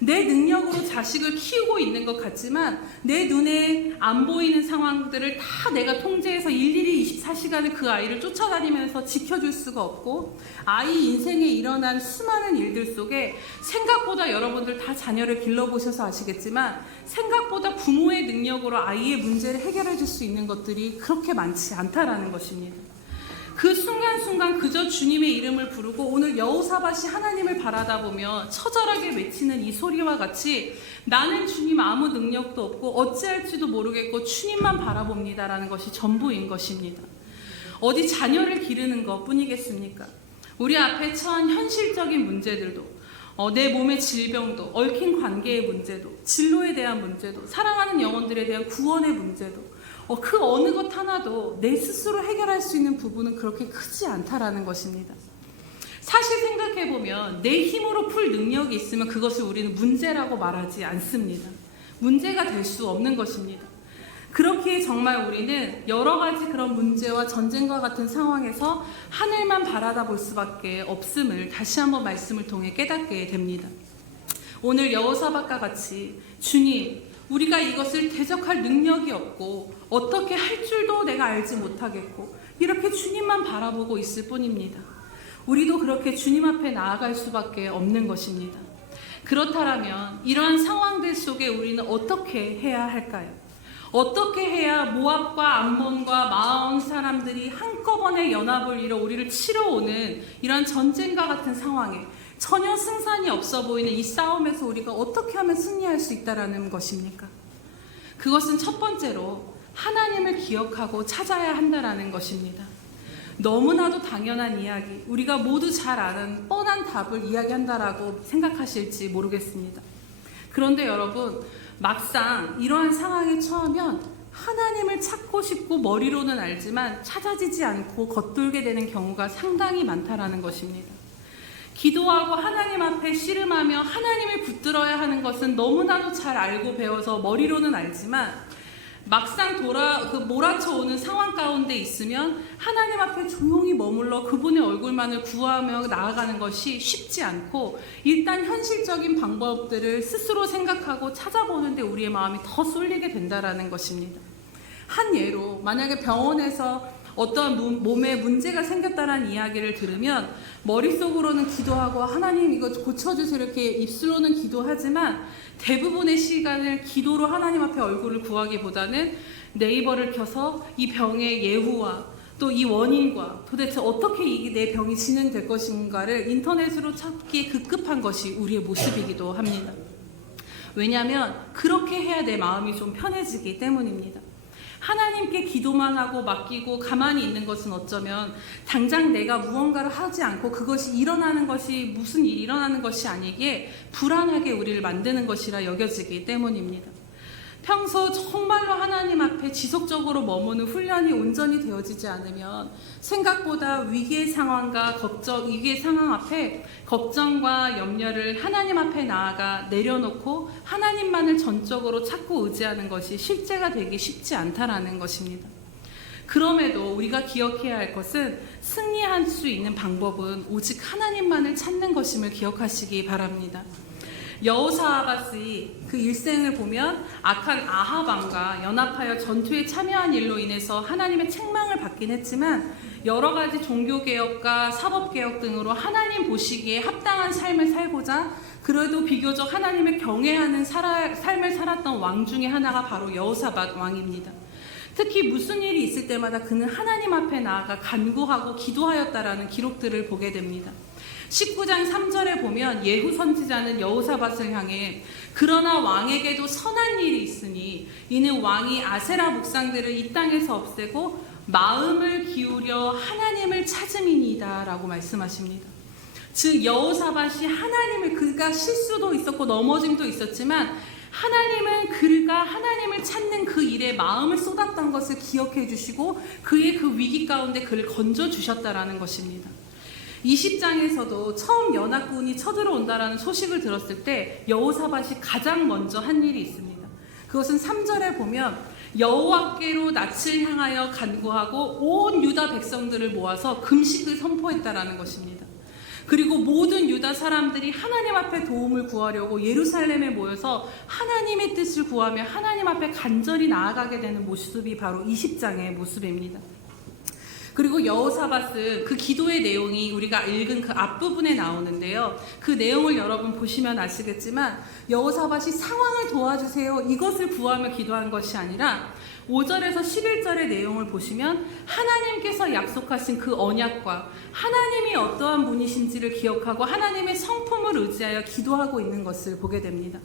내 능력으로 자식을 키우고 있는 것 같지만 내 눈에 안 보이는 상황들을 다 내가 통제해서 일일이 24시간을 그 아이를 쫓아다니면서 지켜줄 수가 없고 아이 인생에 일어난 수많은 일들 속에 생각보다 여러분들 다 자녀를 길러보셔서 아시겠지만 생각보다 부모의 능력으로 아이의 문제를 해결해 줄 수 있는 것들이 그렇게 많지 않다라는 것입니다. 그 순간순간 그저 주님의 이름을 부르고 오늘 여호사밧이 하나님을 바라다보며 처절하게 외치는 이 소리와 같이 나는 주님 아무 능력도 없고 어찌할지도 모르겠고 주님만 바라봅니다라는 것이 전부인 것입니다. 어디 자녀를 기르는 것뿐이겠습니까? 우리 앞에 처한 현실적인 문제들도 내 몸의 질병도 얽힌 관계의 문제도 진로에 대한 문제도 사랑하는 영혼들에 대한 구원의 문제도 그 어느 것 하나도 내 스스로 해결할 수 있는 부분은 그렇게 크지 않다라는 것입니다. 사실 생각해보면 내 힘으로 풀 능력이 있으면 그것을 우리는 문제라고 말하지 않습니다. 문제가 될 수 없는 것입니다. 그렇기에 정말 우리는 여러 가지 그런 문제와 전쟁과 같은 상황에서 하늘만 바라다 볼 수밖에 없음을 다시 한번 말씀을 통해 깨닫게 됩니다. 오늘 여호사밧과 같이 주님 우리가 이것을 대적할 능력이 없고 어떻게 할 줄도 내가 알지 못하겠고 이렇게 주님만 바라보고 있을 뿐입니다. 우리도 그렇게 주님 앞에 나아갈 수밖에 없는 것입니다. 그렇다면 이러한 상황들 속에 우리는 어떻게 해야 할까요? 어떻게 해야 모압과 암몬과 마온 사람들이 한꺼번에 연합을 이뤄 우리를 치러 오는 이런 전쟁과 같은 상황에 전혀 승산이 없어 보이는 이 싸움에서 우리가 어떻게 하면 승리할 수 있다는 것입니까? 그것은 첫 번째로 하나님을 기억하고 찾아야 한다는 것입니다. 너무나도 당연한 이야기, 우리가 모두 잘 아는 뻔한 답을 이야기한다라고 생각하실지 모르겠습니다. 그런데 여러분, 막상 이러한 상황에 처하면 하나님을 찾고 싶고 머리로는 알지만 찾아지지 않고 겉돌게 되는 경우가 상당히 많다라는 것입니다. 기도하고 하나님 앞에 씨름하며 하나님을 붙들어야 하는 것은 너무나도 잘 알고 배워서 머리로는 알지만 막상 몰아쳐오는 상황 가운데 있으면 하나님 앞에 조용히 머물러 그분의 얼굴만을 구하며 나아가는 것이 쉽지 않고 일단 현실적인 방법들을 스스로 생각하고 찾아보는데 우리의 마음이 더 쏠리게 된다라는 것입니다. 한 예로 만약에 병원에서 어떠한 몸에 문제가 생겼다는 이야기를 들으면 머릿속으로는 기도하고 하나님 이거 고쳐주세요 이렇게 입술로는 기도하지만 대부분의 시간을 기도로 하나님 앞에 얼굴을 구하기보다는 네이버를 켜서 이 병의 예후와 또 이 원인과 도대체 어떻게 내 병이 진행될 것인가를 인터넷으로 찾기에 급급한 것이 우리의 모습이기도 합니다. 왜냐하면 그렇게 해야 내 마음이 좀 편해지기 때문입니다. 하나님께 기도만 하고 맡기고 가만히 있는 것은 어쩌면 당장 내가 무언가를 하지 않고 그것이 일어나는 것이 무슨 일이 일어나는 것이 아니기에 불안하게 우리를 만드는 것이라 여겨지기 때문입니다. 평소 정말로 하나님 앞에 지속적으로 머무는 훈련이 온전히 되어지지 않으면 생각보다 위기의 상황 앞에 걱정과 염려를 하나님 앞에 나아가 내려놓고 하나님만을 전적으로 찾고 의지하는 것이 실제가 되기 쉽지 않다라는 것입니다. 그럼에도 우리가 기억해야 할 것은 승리할 수 있는 방법은 오직 하나님만을 찾는 것임을 기억하시기 바랍니다. 여호사밧이 그 일생을 보면 악한 아합 왕과 연합하여 전투에 참여한 일로 인해서 하나님의 책망을 받긴 했지만 여러 가지 종교개혁과 사법개혁 등으로 하나님 보시기에 합당한 삶을 살고자 그래도 비교적 하나님을 경외하는 삶을 살았던 왕 중에 하나가 바로 여호사밧 왕입니다. 특히 무슨 일이 있을 때마다 그는 하나님 앞에 나아가 간구하고 기도하였다라는 기록들을 보게 됩니다. 19장 3절에 보면 예후 선지자는 여호사밧을 향해 그러나 왕에게도 선한 일이 있으니 이는 왕이 아세라 묵상들을 이 땅에서 없애고 마음을 기울여 하나님을 찾음이니이다 라고 말씀하십니다. 즉 여호사밧이 하나님을 그가 실수도 있었고 넘어짐도 있었지만 그가 하나님을 찾는 그 일에 마음을 쏟았던 것을 기억해 주시고 그의 그 위기 가운데 그를 건져 주셨다라는 것입니다. 20장에서도 처음 연합군이 쳐들어온다라는 소식을 들었을 때 여호사밧이 가장 먼저 한 일이 있습니다. 그것은 3절에 보면 여호와께로 낯을 향하여 간구하고 온 유다 백성들을 모아서 금식을 선포했다라는 것입니다. 그리고 모든 유다 사람들이 하나님 앞에 도움을 구하려고 예루살렘에 모여서 하나님의 뜻을 구하며 하나님 앞에 간절히 나아가게 되는 모습이 바로 20장의 모습입니다. 그리고 여호사밧은 그 기도의 내용이 우리가 읽은 그 앞부분에 나오는데요. 그 내용을 여러분 보시면 아시겠지만 여호사밧이 상황을 도와주세요 이것을 구하며 기도한 것이 아니라 5절에서 11절의 내용을 보시면 하나님께서 약속하신 그 언약과 하나님이 어떠한 분이신지를 기억하고 하나님의 성품을 의지하여 기도하고 있는 것을 보게 됩니다.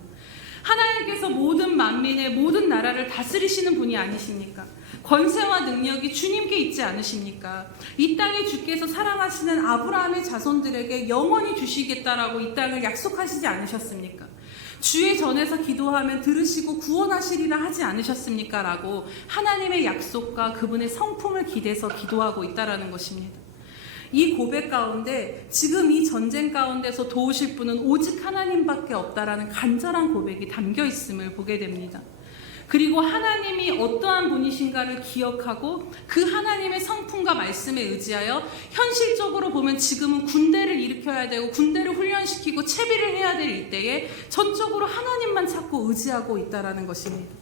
하나님께서 모든 만민의 모든 나라를 다스리시는 분이 아니십니까? 권세와 능력이 주님께 있지 않으십니까? 이 땅에 주께서 사랑하시는 아브라함의 자손들에게 영원히 주시겠다라고 이 땅을 약속하시지 않으셨습니까? 주의 전에서 기도하면 들으시고 구원하시리라 하지 않으셨습니까? 라고 하나님의 약속과 그분의 성품을 기대서 기도하고 있다라는 것입니다. 이 고백 가운데 지금 이 전쟁 가운데서 도우실 분은 오직 하나님밖에 없다라는 간절한 고백이 담겨 있음을 보게 됩니다. 그리고 하나님이 어떠한 분이신가를 기억하고 그 하나님의 성품과 말씀에 의지하여 현실적으로 보면 지금은 군대를 일으켜야 되고 군대를 훈련시키고 채비를 해야 될 이때에 전적으로 하나님만 찾고 의지하고 있다라는 것입니다.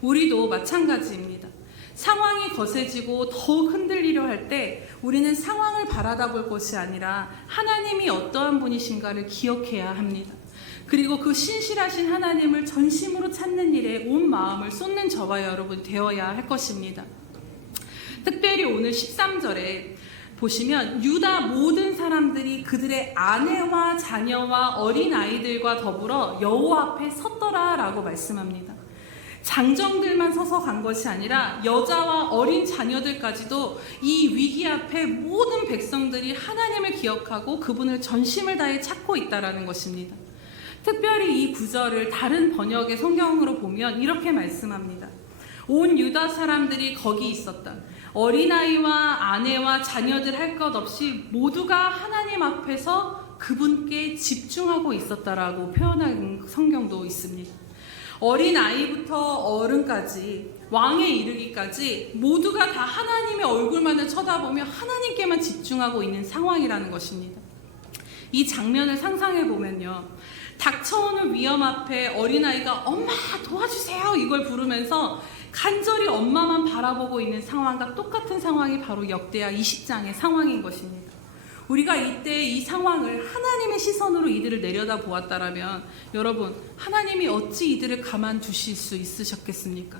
우리도 마찬가지입니다. 상황이 거세지고 더욱 흔들리려 할 때 우리는 상황을 바라다 볼 것이 아니라 하나님이 어떠한 분이신가를 기억해야 합니다. 그리고 그 신실하신 하나님을 전심으로 찾는 일에 온 마음을 쏟는 저와 여러분 되어야 할 것입니다. 특별히 오늘 13절에 보시면 유다 모든 사람들이 그들의 아내와 자녀와 어린 아이들과 더불어 여호와 앞에 섰더라 라고 말씀합니다. 장정들만 서서 간 것이 아니라 여자와 어린 자녀들까지도 이 위기 앞에 모든 백성들이 하나님을 기억하고 그분을 전심을 다해 찾고 있다라는 것입니다. 특별히 이 구절을 다른 번역의 성경으로 보면 이렇게 말씀합니다. 온 유다 사람들이 거기 있었다. 어린아이와 아내와 자녀들 할 것 없이 모두가 하나님 앞에서 그분께 집중하고 있었다라고 표현한 성경도 있습니다. 어린아이부터 어른까지 왕에 이르기까지 모두가 다 하나님의 얼굴만을 쳐다보며 하나님께만 집중하고 있는 상황이라는 것입니다. 이 장면을 상상해 보면요, 닥쳐오는 위험 앞에 어린아이가 엄마 도와주세요 이걸 부르면서 간절히 엄마만 바라보고 있는 상황과 똑같은 상황이 바로 역대하 20장의 상황인 것입니다. 우리가 이때 이 상황을 하나님의 시선으로 이들을 내려다 보았다라면 여러분, 하나님이 어찌 이들을 가만두실 수 있으셨겠습니까?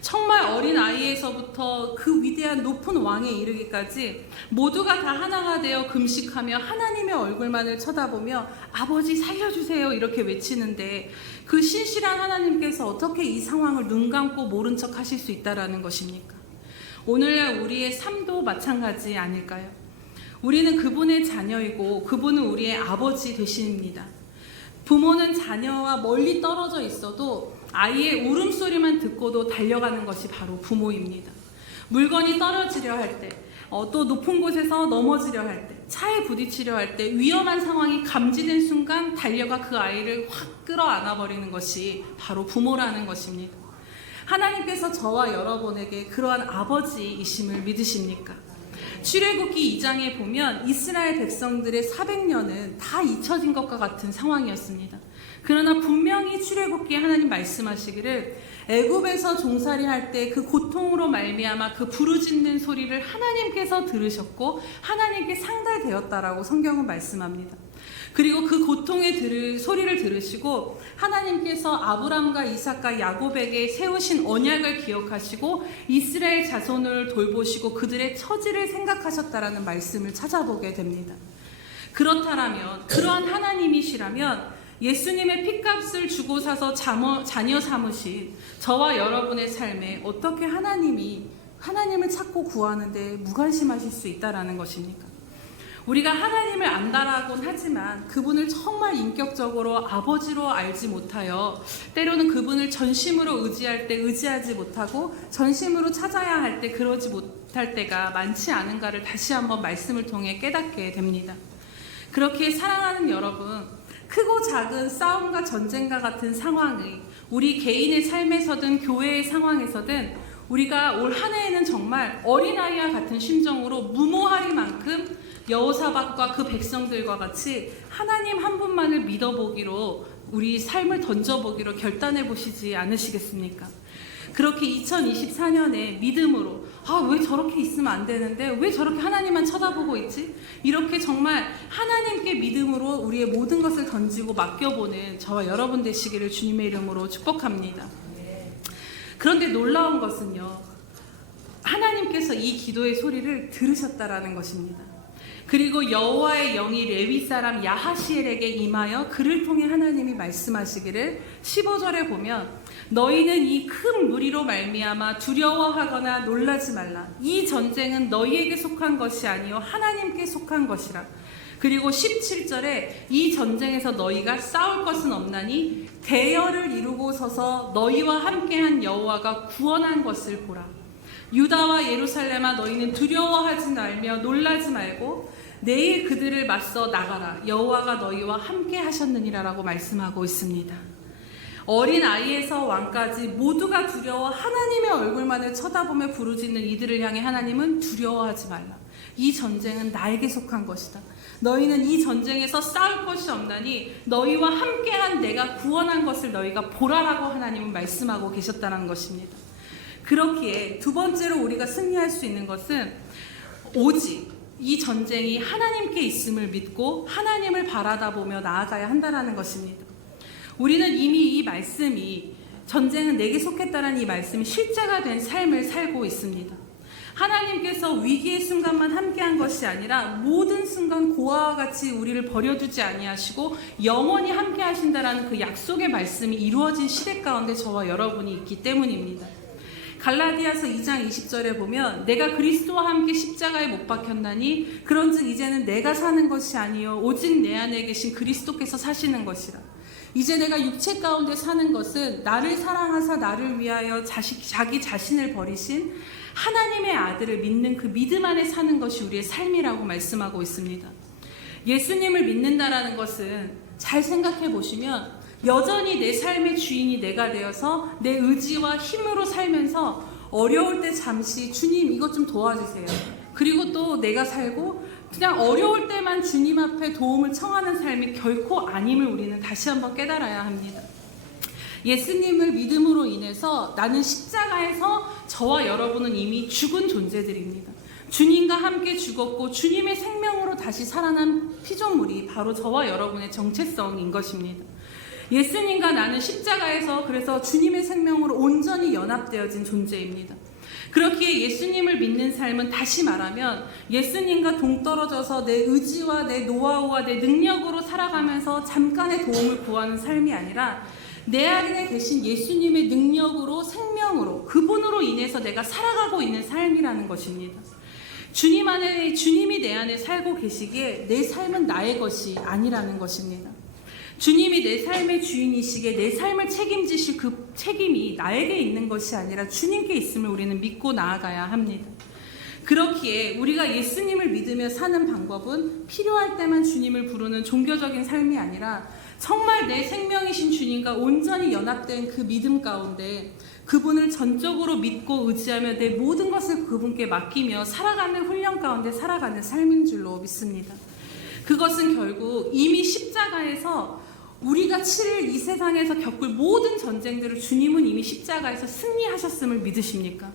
정말 어린 아이에서부터 그 위대한 높은 왕에 이르기까지 모두가 다 하나가 되어 금식하며 하나님의 얼굴만을 쳐다보며 아버지 살려주세요 이렇게 외치는데 그 신실한 하나님께서 어떻게 이 상황을 눈 감고 모른 척 하실 수 있다라는 것입니까? 오늘날 우리의 삶도 마찬가지 아닐까요? 우리는 그분의 자녀이고 그분은 우리의 아버지 되십니다. 부모는 자녀와 멀리 떨어져 있어도 아이의 울음소리만 듣고도 달려가는 것이 바로 부모입니다. 물건이 떨어지려 할 때, 또 높은 곳에서 넘어지려 할 때, 차에 부딪히려 할 때 위험한 상황이 감지된 순간 달려가 그 아이를 확 끌어안아 버리는 것이 바로 부모라는 것입니다. 하나님께서 저와 여러분에게 그러한 아버지이심을 믿으십니까? 출애굽기 2장에 보면 이스라엘 백성들의 400년은 다 잊혀진 것과 같은 상황이었습니다. 그러나 분명히 출애굽기에 하나님 말씀하시기를 애굽에서 종살이 할 때 그 고통으로 말미암아 그 부르짖는 소리를 하나님께서 들으셨고 하나님께 상달되었다라고 성경은 말씀합니다. 그리고 그 고통의 소리를 들으시고 하나님께서 아브람과 이삭과 야곱에게 세우신 언약을 기억하시고 이스라엘 자손을 돌보시고 그들의 처지를 생각하셨다라는 말씀을 찾아보게 됩니다. 그렇다면 그러한 하나님이시라면 예수님의 핏값을 주고 사서 자녀 삼으신 저와 여러분의 삶에 어떻게 하나님을 찾고 구하는데 무관심하실 수 있다라는 것입니까? 우리가 하나님을 안다라고는 하지만 그분을 정말 인격적으로 아버지로 알지 못하여 때로는 그분을 전심으로 의지할 때 의지하지 못하고 전심으로 찾아야 할 때 그러지 못할 때가 많지 않은가를 다시 한번 말씀을 통해 깨닫게 됩니다. 그렇게 사랑하는 여러분, 크고 작은 싸움과 전쟁과 같은 상황이 우리 개인의 삶에서든 교회의 상황에서든 우리가 올 한 해에는 정말 어린아이와 같은 심정으로 무모하리만큼 여호사밧과 그 백성들과 같이 하나님 한 분만을 믿어보기로 우리 삶을 던져보기로 결단해 보시지 않으시겠습니까? 그렇게 2024년에 믿음으로 왜 저렇게 있으면 안 되는데 왜 저렇게 하나님만 쳐다보고 있지? 이렇게 정말 하나님께 믿음으로 우리의 모든 것을 던지고 맡겨보는 저와 여러분 되시기를 주님의 이름으로 축복합니다. 그런데 놀라운 것은요, 하나님께서 이 기도의 소리를 들으셨다라는 것입니다. 그리고 여호와의 영이 레위 사람 야하시엘에게 임하여 그를 통해 하나님이 말씀하시기를 15절에 보면 너희는 이 큰 무리로 말미암아 두려워하거나 놀라지 말라. 이 전쟁은 너희에게 속한 것이 아니요 하나님께 속한 것이라. 그리고 17절에 이 전쟁에서 너희가 싸울 것은 없나니 대열을 이루고 서서 너희와 함께한 여호와가 구원한 것을 보라. 유다와 예루살렘아 너희는 두려워하지 말며 놀라지 말고 내일 그들을 맞서 나가라. 여호와가 너희와 함께 하셨느니라라고 말씀하고 있습니다. 어린 아이에서 왕까지 모두가 두려워 하나님의 얼굴만을 쳐다보며 부르짖는 이들을 향해 하나님은 두려워하지 말라. 이 전쟁은 나에게 속한 것이다. 너희는 이 전쟁에서 싸울 것이 없나니 너희와 함께한 내가 구원한 것을 너희가 보라라고 하나님은 말씀하고 계셨다는 것입니다. 그렇기에 두 번째로 우리가 승리할 수 있는 것은 오직 이 전쟁이 하나님께 있음을 믿고 하나님을 바라다보며 나아가야 한다는 것입니다. 우리는 이미 이 말씀이 전쟁은 내게 속했다는 이 말씀이 실제가 된 삶을 살고 있습니다. 하나님께서 위기의 순간만 함께한 것이 아니라 모든 순간 고아와 같이 우리를 버려두지 아니하시고 영원히 함께하신다라는 그 약속의 말씀이 이루어진 시대 가운데 저와 여러분이 있기 때문입니다. 갈라디아서 2장 20절에 보면 내가 그리스도와 함께 십자가에 못 박혔나니 그런즉 이제는 내가 사는 것이 아니요 오직 내 안에 계신 그리스도께서 사시는 것이라. 이제 내가 육체 가운데 사는 것은 나를 사랑하사 나를 위하여 자기 자신을 버리신 하나님의 아들을 믿는 그 믿음 안에 사는 것이 우리의 삶이라고 말씀하고 있습니다. 예수님을 믿는다라는 것은 잘 생각해 보시면 여전히 내 삶의 주인이 내가 되어서 내 의지와 힘으로 살면서 어려울 때 잠시 주님 이것 좀 도와주세요. 그리고 또 내가 살고 그냥 어려울 때만 주님 앞에 도움을 청하는 삶이 결코 아님을 우리는 다시 한번 깨달아야 합니다. 예수님을 믿음으로 인해서 나는 십자가에서 저와 여러분은 이미 죽은 존재들입니다. 주님과 함께 죽었고 주님의 생명으로 다시 살아난 피조물이 바로 저와 여러분의 정체성인 것입니다. 예수님과 나는 십자가에서 그래서 주님의 생명으로 온전히 연합되어진 존재입니다. 그렇기에 예수님을 믿는 삶은 다시 말하면 예수님과 동떨어져서 내 의지와 내 노하우와 내 능력으로 살아가면서 잠깐의 도움을 구하는 삶이 아니라 내 안에 계신 예수님의 능력으로 생명으로 그분으로 인해서 내가 살아가고 있는 삶이라는 것입니다. 주님이 내 안에 살고 계시기에 내 삶은 나의 것이 아니라는 것입니다. 주님이 내 삶의 주인이시기에 내 삶을 책임지실 그 책임이 나에게 있는 것이 아니라 주님께 있음을 우리는 믿고 나아가야 합니다. 그렇기에 우리가 예수님을 믿으며 사는 방법은 필요할 때만 주님을 부르는 종교적인 삶이 아니라 정말 내 생명이신 주님과 온전히 연합된 그 믿음 가운데 그분을 전적으로 믿고 의지하며 내 모든 것을 그분께 맡기며 살아가는 훈련 가운데 살아가는 삶인 줄로 믿습니다. 그것은 결국 이미 십자가에서 우리가 치를 이 세상에서 겪을 모든 전쟁들을 주님은 이미 십자가에서 승리하셨음을 믿으십니까?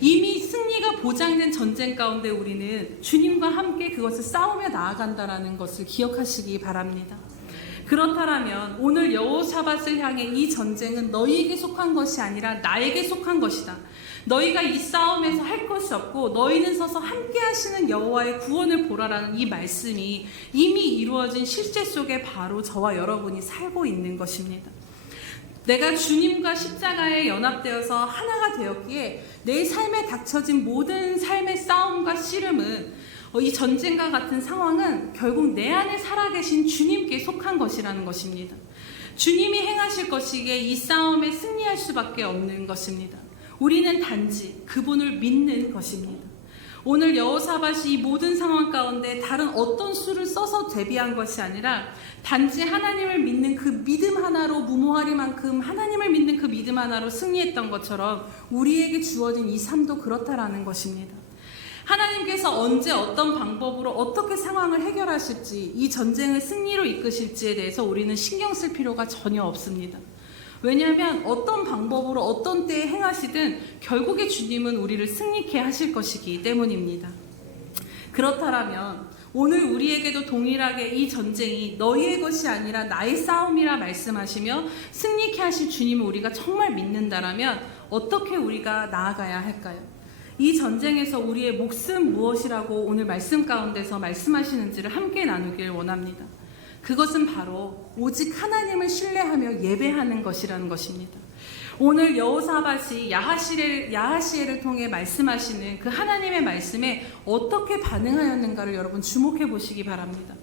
이미 승리가 보장된 전쟁 가운데 우리는 주님과 함께 그것을 싸우며 나아간다는 것을 기억하시기 바랍니다. 그렇다면 오늘 여호사밧을 향해 이 전쟁은 너희에게 속한 것이 아니라 나에게 속한 것이다. 너희가 이 싸움에서 할 것이 없고 너희는 서서 함께 하시는 여호와의 구원을 보라라는 이 말씀이 이미 이루어진 실제 속에 바로 저와 여러분이 살고 있는 것입니다. 내가 주님과 십자가에 연합되어서 하나가 되었기에 내 삶에 닥쳐진 모든 삶의 싸움과 씨름은 이 전쟁과 같은 상황은 결국 내 안에 살아계신 주님께 속한 것이라는 것입니다. 주님이 행하실 것이기에 이 싸움에 승리할 수밖에 없는 것입니다. 우리는 단지 그분을 믿는 것입니다. 오늘 여호사밧이 이 모든 상황 가운데 다른 어떤 수를 써서 대비한 것이 아니라 단지 하나님을 믿는 그 믿음 하나로 무모하리만큼 하나님을 믿는 그 믿음 하나로 승리했던 것처럼 우리에게 주어진 이 삶도 그렇다라는 것입니다. 하나님께서 언제 어떤 방법으로 어떻게 상황을 해결하실지 이 전쟁을 승리로 이끄실지에 대해서 우리는 신경 쓸 필요가 전혀 없습니다. 왜냐하면 어떤 방법으로 어떤 때에 행하시든 결국에 주님은 우리를 승리케 하실 것이기 때문입니다. 그렇다면 오늘 우리에게도 동일하게 이 전쟁이 너희의 것이 아니라 나의 싸움이라 말씀하시며 승리케 하실 주님을 우리가 정말 믿는다라면 어떻게 우리가 나아가야 할까요? 이 전쟁에서 우리의 몫은 무엇이라고 오늘 말씀 가운데서 말씀하시는지를 함께 나누길 원합니다. 그것은 바로 오직 하나님을 신뢰하며 예배하는 것이라는 것입니다. 오늘 여호사밧이 야하시엘을 통해 말씀하시는 그 하나님의 말씀에 어떻게 반응하였는가를 여러분 주목해 보시기 바랍니다.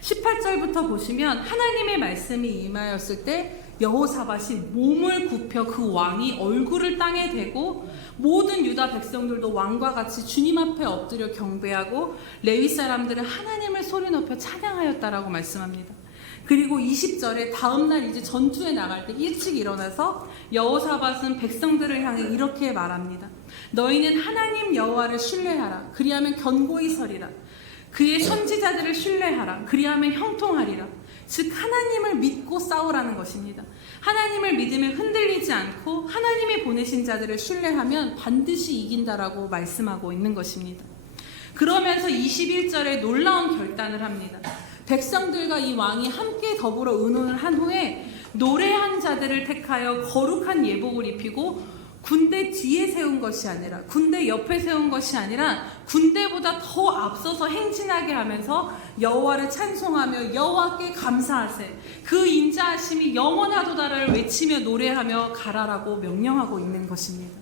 18절부터 보시면 하나님의 말씀이 임하였을 때 여호사밧이 몸을 굽혀 그 왕이 얼굴을 땅에 대고 모든 유다 백성들도 왕과 같이 주님 앞에 엎드려 경배하고 레위 사람들은 하나님을 소리 높여 찬양하였다라고 말씀합니다. 그리고 20절에 다음날 이제 전투에 나갈 때 일찍 일어나서 여호사밧은 백성들을 향해 이렇게 말합니다. 너희는 하나님 여호와를 신뢰하라. 그리하면 견고히 서리라. 그의 선지자들을 신뢰하라. 그리하면 형통하리라. 즉 하나님을 믿고 싸우라는 것입니다. 하나님을 믿으면 흔들리지 않고 하나님이 보내신 자들을 신뢰하면 반드시 이긴다라고 말씀하고 있는 것입니다. 그러면서 21절에 놀라운 결단을 합니다. 백성들과 이 왕이 함께 더불어 의논을 한 후에 노래한 자들을 택하여 거룩한 예복을 입히고 군대 뒤에 세운 것이 아니라 군대 옆에 세운 것이 아니라 군대보다 더 앞서서 행진하게 하면서 여호와를 찬송하며 여호와께 감사하세 그 인자하심이 영원하도다를 외치며 노래하며 가라라고 명령하고 있는 것입니다.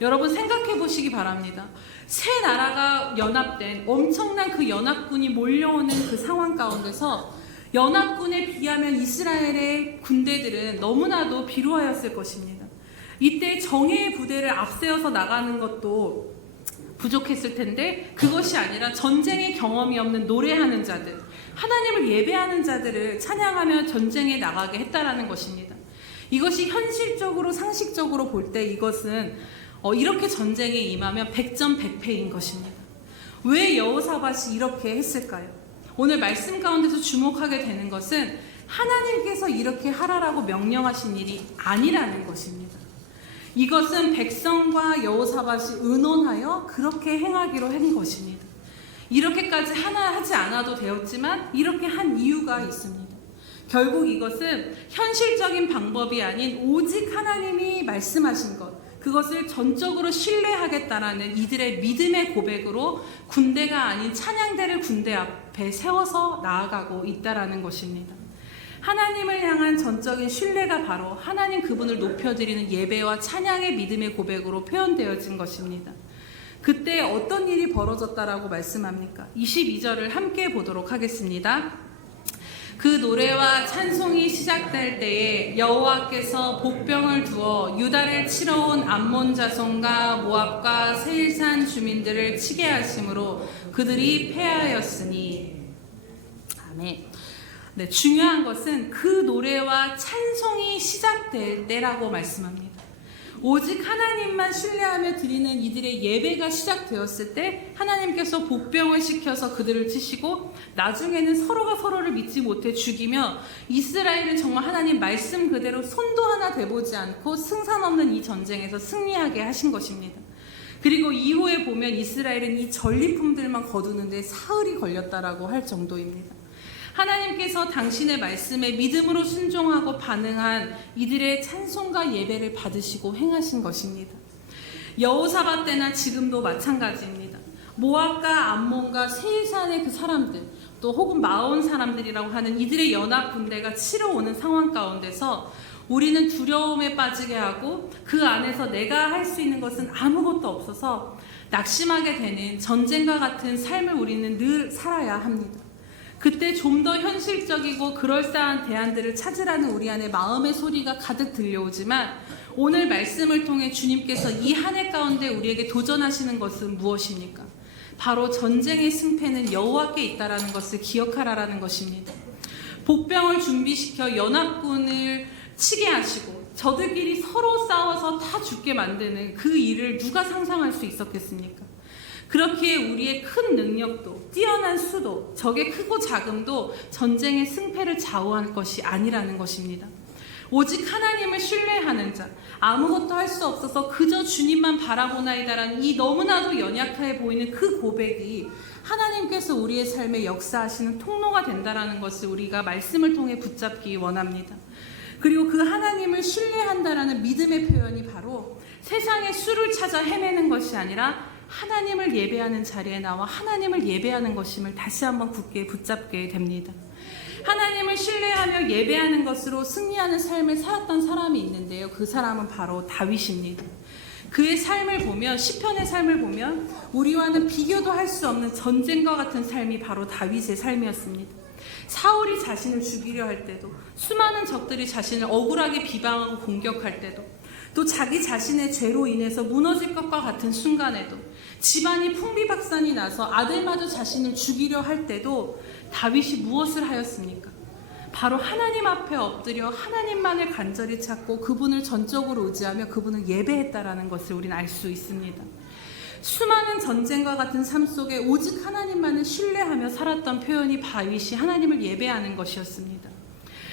여러분 생각해 보시기 바랍니다. 세 나라가 연합된 엄청난 그 연합군이 몰려오는 그 상황 가운데서 연합군에 비하면 이스라엘의 군대들은 너무나도 비루하였을 것입니다. 이때 정예의 부대를 앞세워서 나가는 것도 부족했을 텐데 그것이 아니라 전쟁의 경험이 없는 노래하는 자들, 하나님을 예배하는 자들을 찬양하며 전쟁에 나가게 했다라는 것입니다. 이것이 현실적으로 상식적으로 볼 때 이것은 이렇게 전쟁에 임하면 100전 100패인 것입니다. 왜 여호사밧이 이렇게 했을까요? 오늘 말씀 가운데서 주목하게 되는 것은 하나님께서 이렇게 하라라고 명령하신 일이 아니라는 것입니다. 이것은 백성과 여호사밧이 의논하여 그렇게 행하기로 한 것입니다. 이렇게까지 하나 하지 않아도 되었지만 이렇게 한 이유가 있습니다. 결국 이것은 현실적인 방법이 아닌 오직 하나님이 말씀하신 것, 그것을 전적으로 신뢰하겠다라는 이들의 믿음의 고백으로 군대가 아닌 찬양대를 군대 앞에 세워서 나아가고 있다라는 것입니다. 하나님을 향한 전적인 신뢰가 바로 하나님 그분을 높여드리는 예배와 찬양의 믿음의 고백으로 표현되어진 것입니다. 그때 어떤 일이 벌어졌다라고 말씀합니까? 22절을 함께 보도록 하겠습니다. 그 노래와 찬송이 시작될 때에 여호와께서 복병을 두어 유다를 치러 온 암몬 자손과 모압과 세일산 주민들을 치게 하심으로 그들이 패하였으니. 아멘. 네, 중요한 것은 그 노래와 찬송이 시작될 때라고 말씀합니다. 오직 하나님만 신뢰하며 드리는 이들의 예배가 시작되었을 때 하나님께서 복병을 시켜서 그들을 치시고 나중에는 서로가 서로를 믿지 못해 죽이며 이스라엘은 정말 하나님 말씀 그대로 손도 하나 대보지 않고 승산 없는 이 전쟁에서 승리하게 하신 것입니다. 그리고 이후에 보면 이스라엘은 이 전리품들만 거두는데 사흘이 걸렸다라고 할 정도입니다. 하나님께서 당신의 말씀에 믿음으로 순종하고 반응한 이들의 찬송과 예배를 받으시고 행하신 것입니다. 여호사밧 때나 지금도 마찬가지입니다. 모압과 암몬과 세일산의 그 사람들, 또 혹은 마온 사람들이라고 하는 이들의 연합 군대가 치러 오는 상황 가운데서 우리는 두려움에 빠지게 하고 그 안에서 내가 할 수 있는 것은 아무것도 없어서 낙심하게 되는 전쟁과 같은 삶을 우리는 늘 살아야 합니다. 그때 좀 더 현실적이고 그럴싸한 대안들을 찾으라는 우리 안에 마음의 소리가 가득 들려오지만 오늘 말씀을 통해 주님께서 이 한 해 가운데 우리에게 도전하시는 것은 무엇입니까? 바로 전쟁의 승패는 여호와께 있다라는 것을 기억하라라는 것입니다. 복병을 준비시켜 연합군을 치게 하시고 저들끼리 서로 싸워서 다 죽게 만드는 그 일을 누가 상상할 수 있었겠습니까? 그렇기에 우리의 큰 능력도 뛰어난 수도 적의 크고 작음도 전쟁의 승패를 좌우할 것이 아니라는 것입니다. 오직 하나님을 신뢰하는 자, 아무것도 할 수 없어서 그저 주님만 바라보나이다라는 이 너무나도 연약해 보이는 그 고백이 하나님께서 우리의 삶에 역사하시는 통로가 된다라는 것을 우리가 말씀을 통해 붙잡기 원합니다. 그리고 그 하나님을 신뢰한다라는 믿음의 표현이 바로 세상의 수를 찾아 헤매는 것이 아니라 하나님을 예배하는 자리에 나와 하나님을 예배하는 것임을 다시 한번 굳게 붙잡게 됩니다. 하나님을 신뢰하며 예배하는 것으로 승리하는 삶을 살았던 사람이 있는데요. 그 사람은 바로 다윗입니다. 그의 삶을 보면, 시편의 삶을 보면 우리와는 비교도 할 수 없는 전쟁과 같은 삶이 바로 다윗의 삶이었습니다. 사울이 자신을 죽이려 할 때도, 수많은 적들이 자신을 억울하게 비방하고 공격할 때도, 또 자기 자신의 죄로 인해서 무너질 것과 같은 순간에도, 집안이 풍비박산이 나서 아들마저 자신을 죽이려 할 때도 다윗이 무엇을 하였습니까? 바로 하나님 앞에 엎드려 하나님만을 간절히 찾고 그분을 전적으로 의지하며 그분을 예배했다라는 것을 우리는 알 수 있습니다. 수많은 전쟁과 같은 삶 속에 오직 하나님만을 신뢰하며 살았던 표현이 다윗이 하나님을 예배하는 것이었습니다.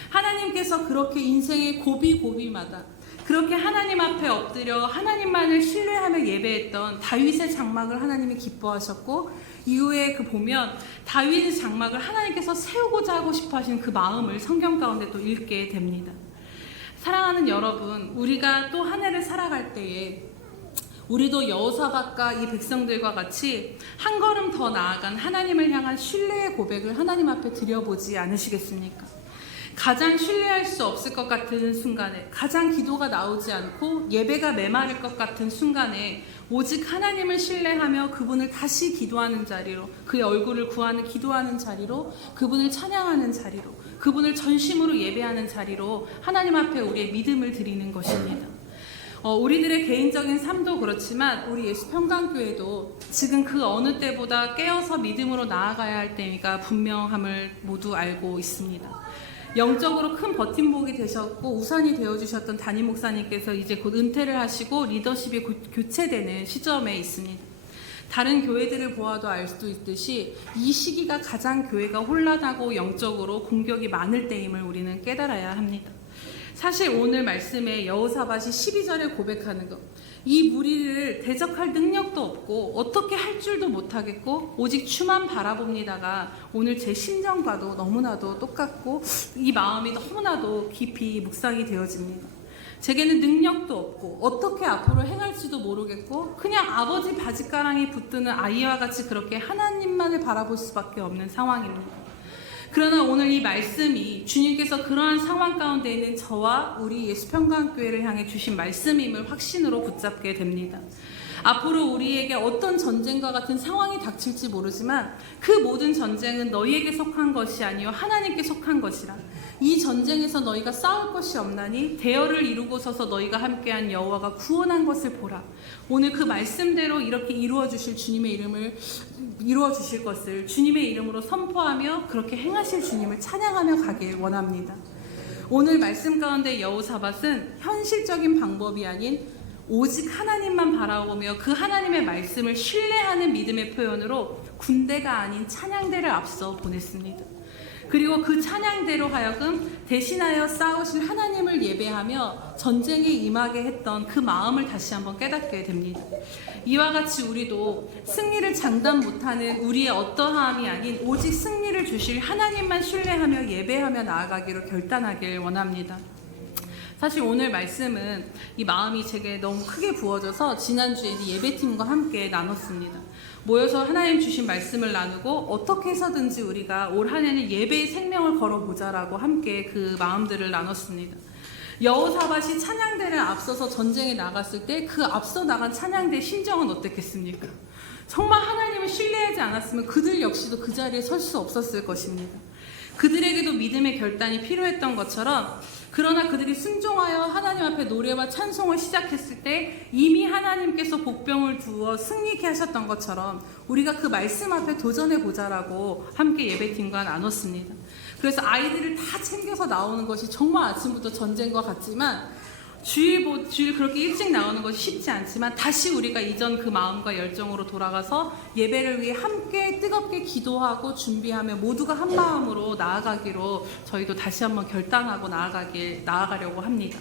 하나님께서 그렇게 인생의 고비고비마다 그렇게 하나님 앞에 엎드려 하나님만을 신뢰하며 예배했던 다윗의 장막을 하나님이 기뻐하셨고, 이후에 보면 다윗의 장막을 하나님께서 세우고자 하고 싶어 하신 그 마음을 성경 가운데 또 읽게 됩니다. 사랑하는 여러분, 우리가 또 한 해를 살아갈 때에 우리도 여호사밧과 이 백성들과 같이 한 걸음 더 나아간 하나님을 향한 신뢰의 고백을 하나님 앞에 드려보지 않으시겠습니까? 가장 신뢰할 수 없을 것 같은 순간에, 가장 기도가 나오지 않고 예배가 메마를 것 같은 순간에 오직 하나님을 신뢰하며 그분을 다시 기도하는 자리로, 그의 얼굴을 구하는 기도하는 자리로, 그분을 찬양하는 자리로, 그분을 전심으로 예배하는 자리로 하나님 앞에 우리의 믿음을 드리는 것입니다. 우리들의 개인적인 삶도 그렇지만 우리 예수평강교회도 지금 그 어느 때보다 깨어서 믿음으로 나아가야 할 때가 분명함을 모두 알고 있습니다. 영적으로 큰 버팀목이 되셨고 우산이 되어주셨던 담임 목사님께서 이제 곧 은퇴를 하시고 리더십이 교체되는 시점에 있습니다. 다른 교회들을 보아도 알 수도 있듯이 이 시기가 가장 교회가 혼란하고 영적으로 공격이 많을 때임을 우리는 깨달아야 합니다. 사실 오늘 말씀에 여호사밧이 12절에 고백하는 것, 이 무리를 대적할 능력도 없고 어떻게 할 줄도 못하겠고 오직 주만 바라봅니다가 오늘 제 심정과도 너무나도 똑같고 이 마음이 너무나도 깊이 묵상이 되어집니다. 제게는 능력도 없고 어떻게 앞으로 행할지도 모르겠고 그냥 아버지 바짓가랑이 붙드는 아이와 같이 그렇게 하나님만을 바라볼 수밖에 없는 상황입니다. 그러나 오늘 이 말씀이 주님께서 그러한 상황 가운데 있는 저와 우리 예수평강교회를 향해 주신 말씀임을 확신으로 붙잡게 됩니다. 앞으로 우리에게 어떤 전쟁과 같은 상황이 닥칠지 모르지만 그 모든 전쟁은 너희에게 속한 것이 아니요 하나님께 속한 것이라. 이 전쟁에서 너희가 싸울 것이 없나니 대열을 이루고 서서 너희가 함께한 여호와가 구원한 것을 보라. 오늘 그 말씀대로 이렇게 이루어 주실 주님의 이름을 이루어 주실 것을 주님의 이름으로 선포하며 그렇게 행하실 주님을 찬양하며 가길 원합니다. 오늘 말씀 가운데 여호사밧은 현실적인 방법이 아닌 오직 하나님만 바라보며 그 하나님의 말씀을 신뢰하는 믿음의 표현으로 군대가 아닌 찬양대를 앞서 보냈습니다. 그리고 그 찬양대로 하여금 대신하여 싸우실 하나님을 예배하며 전쟁에 임하게 했던 그 마음을 다시 한번 깨닫게 됩니다. 이와 같이 우리도 승리를 장담 못하는 우리의 어떠함이 아닌 오직 승리를 주실 하나님만 신뢰하며 예배하며 나아가기로 결단하길 원합니다. 사실 오늘 말씀은 이 마음이 제게 너무 크게 부어져서 지난주에 예배팀과 함께 나눴습니다. 모여서 하나님 주신 말씀을 나누고 어떻게 해서든지 우리가 올 한 해는 예배의 생명을 걸어보자라고 함께 그 마음들을 나눴습니다. 여호사밧이 찬양대를 앞서서 전쟁에 나갔을 때 그 앞서 나간 찬양대의 심정은 어땠겠습니까? 정말 하나님을 신뢰하지 않았으면 그들 역시도 그 자리에 설 수 없었을 것입니다. 그들에게도 믿음의 결단이 필요했던 것처럼 그러나 그들이 순종하여 하나님 앞에 노래와 찬송을 시작했을 때 이미 하나님께서 복병을 두어 승리케 하셨던 것처럼 우리가 그 말씀 앞에 도전해보자라고 함께 예배팀과 나눴습니다. 그래서 아이들을 다 챙겨서 나오는 것이 정말 아침부터 전쟁과 같지만 주일 그렇게 일찍 나오는 것이 쉽지 않지만 다시 우리가 이전 그 마음과 열정으로 돌아가서 예배를 위해 함께 뜨겁게 기도하고 준비하며 모두가 한 마음으로 나아가기로 저희도 다시 한번 결단하고 나아가려고 합니다.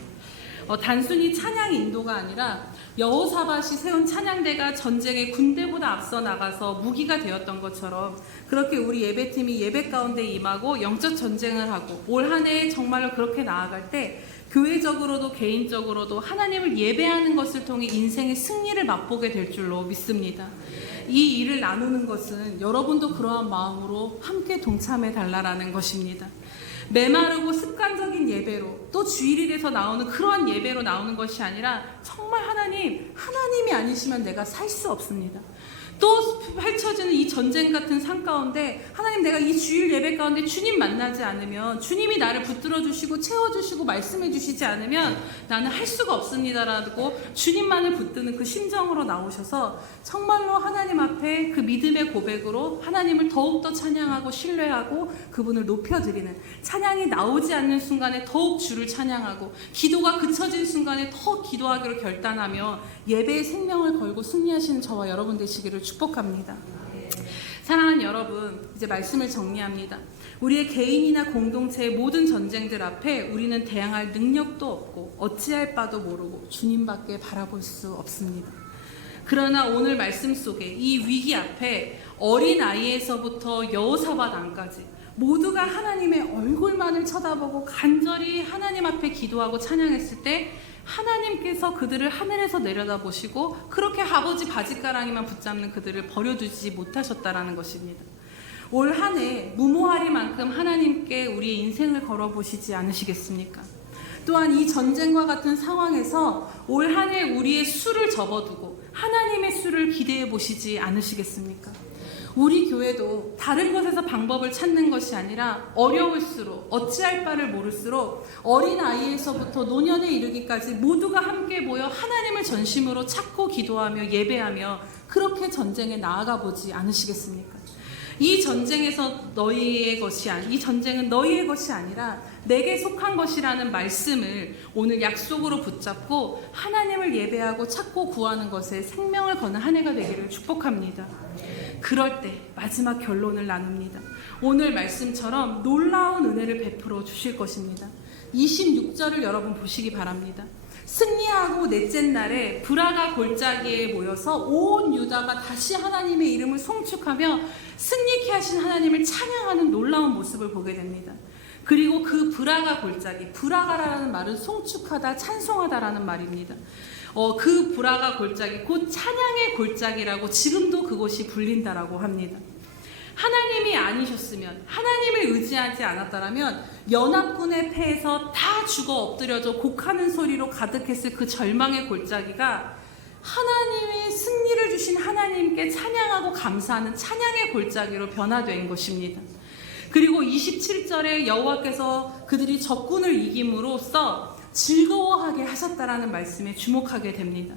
단순히 찬양 인도가 아니라 여호사밧이 세운 찬양대가 전쟁의 군대보다 앞서 나가서 무기가 되었던 것처럼 그렇게 우리 예배팀이 예배 가운데 임하고 영적 전쟁을 하고 올 한 해 정말로 그렇게 나아갈 때 교회적으로도 개인적으로도 하나님을 예배하는 것을 통해 인생의 승리를 맛보게 될 줄로 믿습니다. 이 일을 나누는 것은 여러분도 그러한 마음으로 함께 동참해 달라라는 것입니다. 메마르고 습관적인 예배로 또 주일이 돼서 나오는 그러한 예배로 나오는 것이 아니라 정말 하나님이 아니시면 내가 살 수 없습니다. 또 펼쳐지는 이 전쟁 같은 삶 가운데 하나님 내가 이 주일 예배 가운데 주님 만나지 않으면 주님이 나를 붙들어 주시고 채워주시고 말씀해 주시지 않으면 나는 할 수가 없습니다라고 주님만을 붙드는 그 심정으로 나오셔서 정말로 하나님 앞에 그 믿음의 고백으로 하나님을 더욱더 찬양하고 신뢰하고 그분을 높여드리는 찬양이 나오지 않는 순간에 더욱 주를 찬양하고 기도가 그쳐진 순간에 더 기도하기로 결단하며 예배의 생명을 걸고 승리하시는 저와 여러분 되시기를 축복합니다. 사랑하는 여러분, 이제 말씀을 정리합니다. 우리의 개인이나 공동체의 모든 전쟁들 앞에 우리는 대항할 능력도 없고 어찌할 바도 모르고 주님밖에 바라볼 수 없습니다. 그러나 오늘 말씀 속에 이 위기 앞에 어린아이에서부터 여호사밧 안까지 모두가 하나님의 얼굴만을 쳐다보고 간절히 하나님 앞에 기도하고 찬양했을 때 하나님께서 그들을 하늘에서 내려다보시고 그렇게 아버지 바짓가랑이만 붙잡는 그들을 버려두지 못하셨다라는 것입니다. 올 한 해 무모하리만큼 하나님께 우리의 인생을 걸어보시지 않으시겠습니까? 또한 이 전쟁과 같은 상황에서 올 한 해 우리의 수를 접어두고 하나님의 수를 기대해 보시지 않으시겠습니까? 우리 교회도 다른 곳에서 방법을 찾는 것이 아니라 어려울수록 어찌할 바를 모를수록 어린아이에서부터 노년에 이르기까지 모두가 함께 모여 하나님을 전심으로 찾고 기도하며 예배하며 그렇게 전쟁에 나아가 보지 않으시겠습니까? 이 전쟁은 너희의 것이 아니라 내게 속한 것이라는 말씀을 오늘 약속으로 붙잡고 하나님을 예배하고 찾고 구하는 것에 생명을 거는 한 해가 되기를 축복합니다. 그럴 때 마지막 결론을 나눕니다. 오늘 말씀처럼 놀라운 은혜를 베풀어 주실 것입니다. 26절을 여러분 보시기 바랍니다. 승리하고 넷째 날에 브라가 골짜기에 모여서 온 유다가 다시 하나님의 이름을 송축하며 승리케 하신 하나님을 찬양하는 놀라운 모습을 보게 됩니다. 그리고 그 브라가 골짜기, 브라가라는 말은 송축하다, 찬송하다라는 말입니다. 그 브라가 골짜기, 곧 찬양의 골짜기라고 지금도 그곳이 불린다라고 합니다. 하나님이 아니셨으면, 하나님을 의지하지 않았다라면 연합군의 패에서 다 죽어 엎드려져 곡하는 소리로 가득했을 그 절망의 골짜기가 하나님의 승리를 주신 하나님께 찬양하고 감사하는 찬양의 골짜기로 변화된 것입니다. 그리고 27절에 여호와께서 그들이 적군을 이김으로써 즐거워하게 하셨다라는 말씀에 주목하게 됩니다.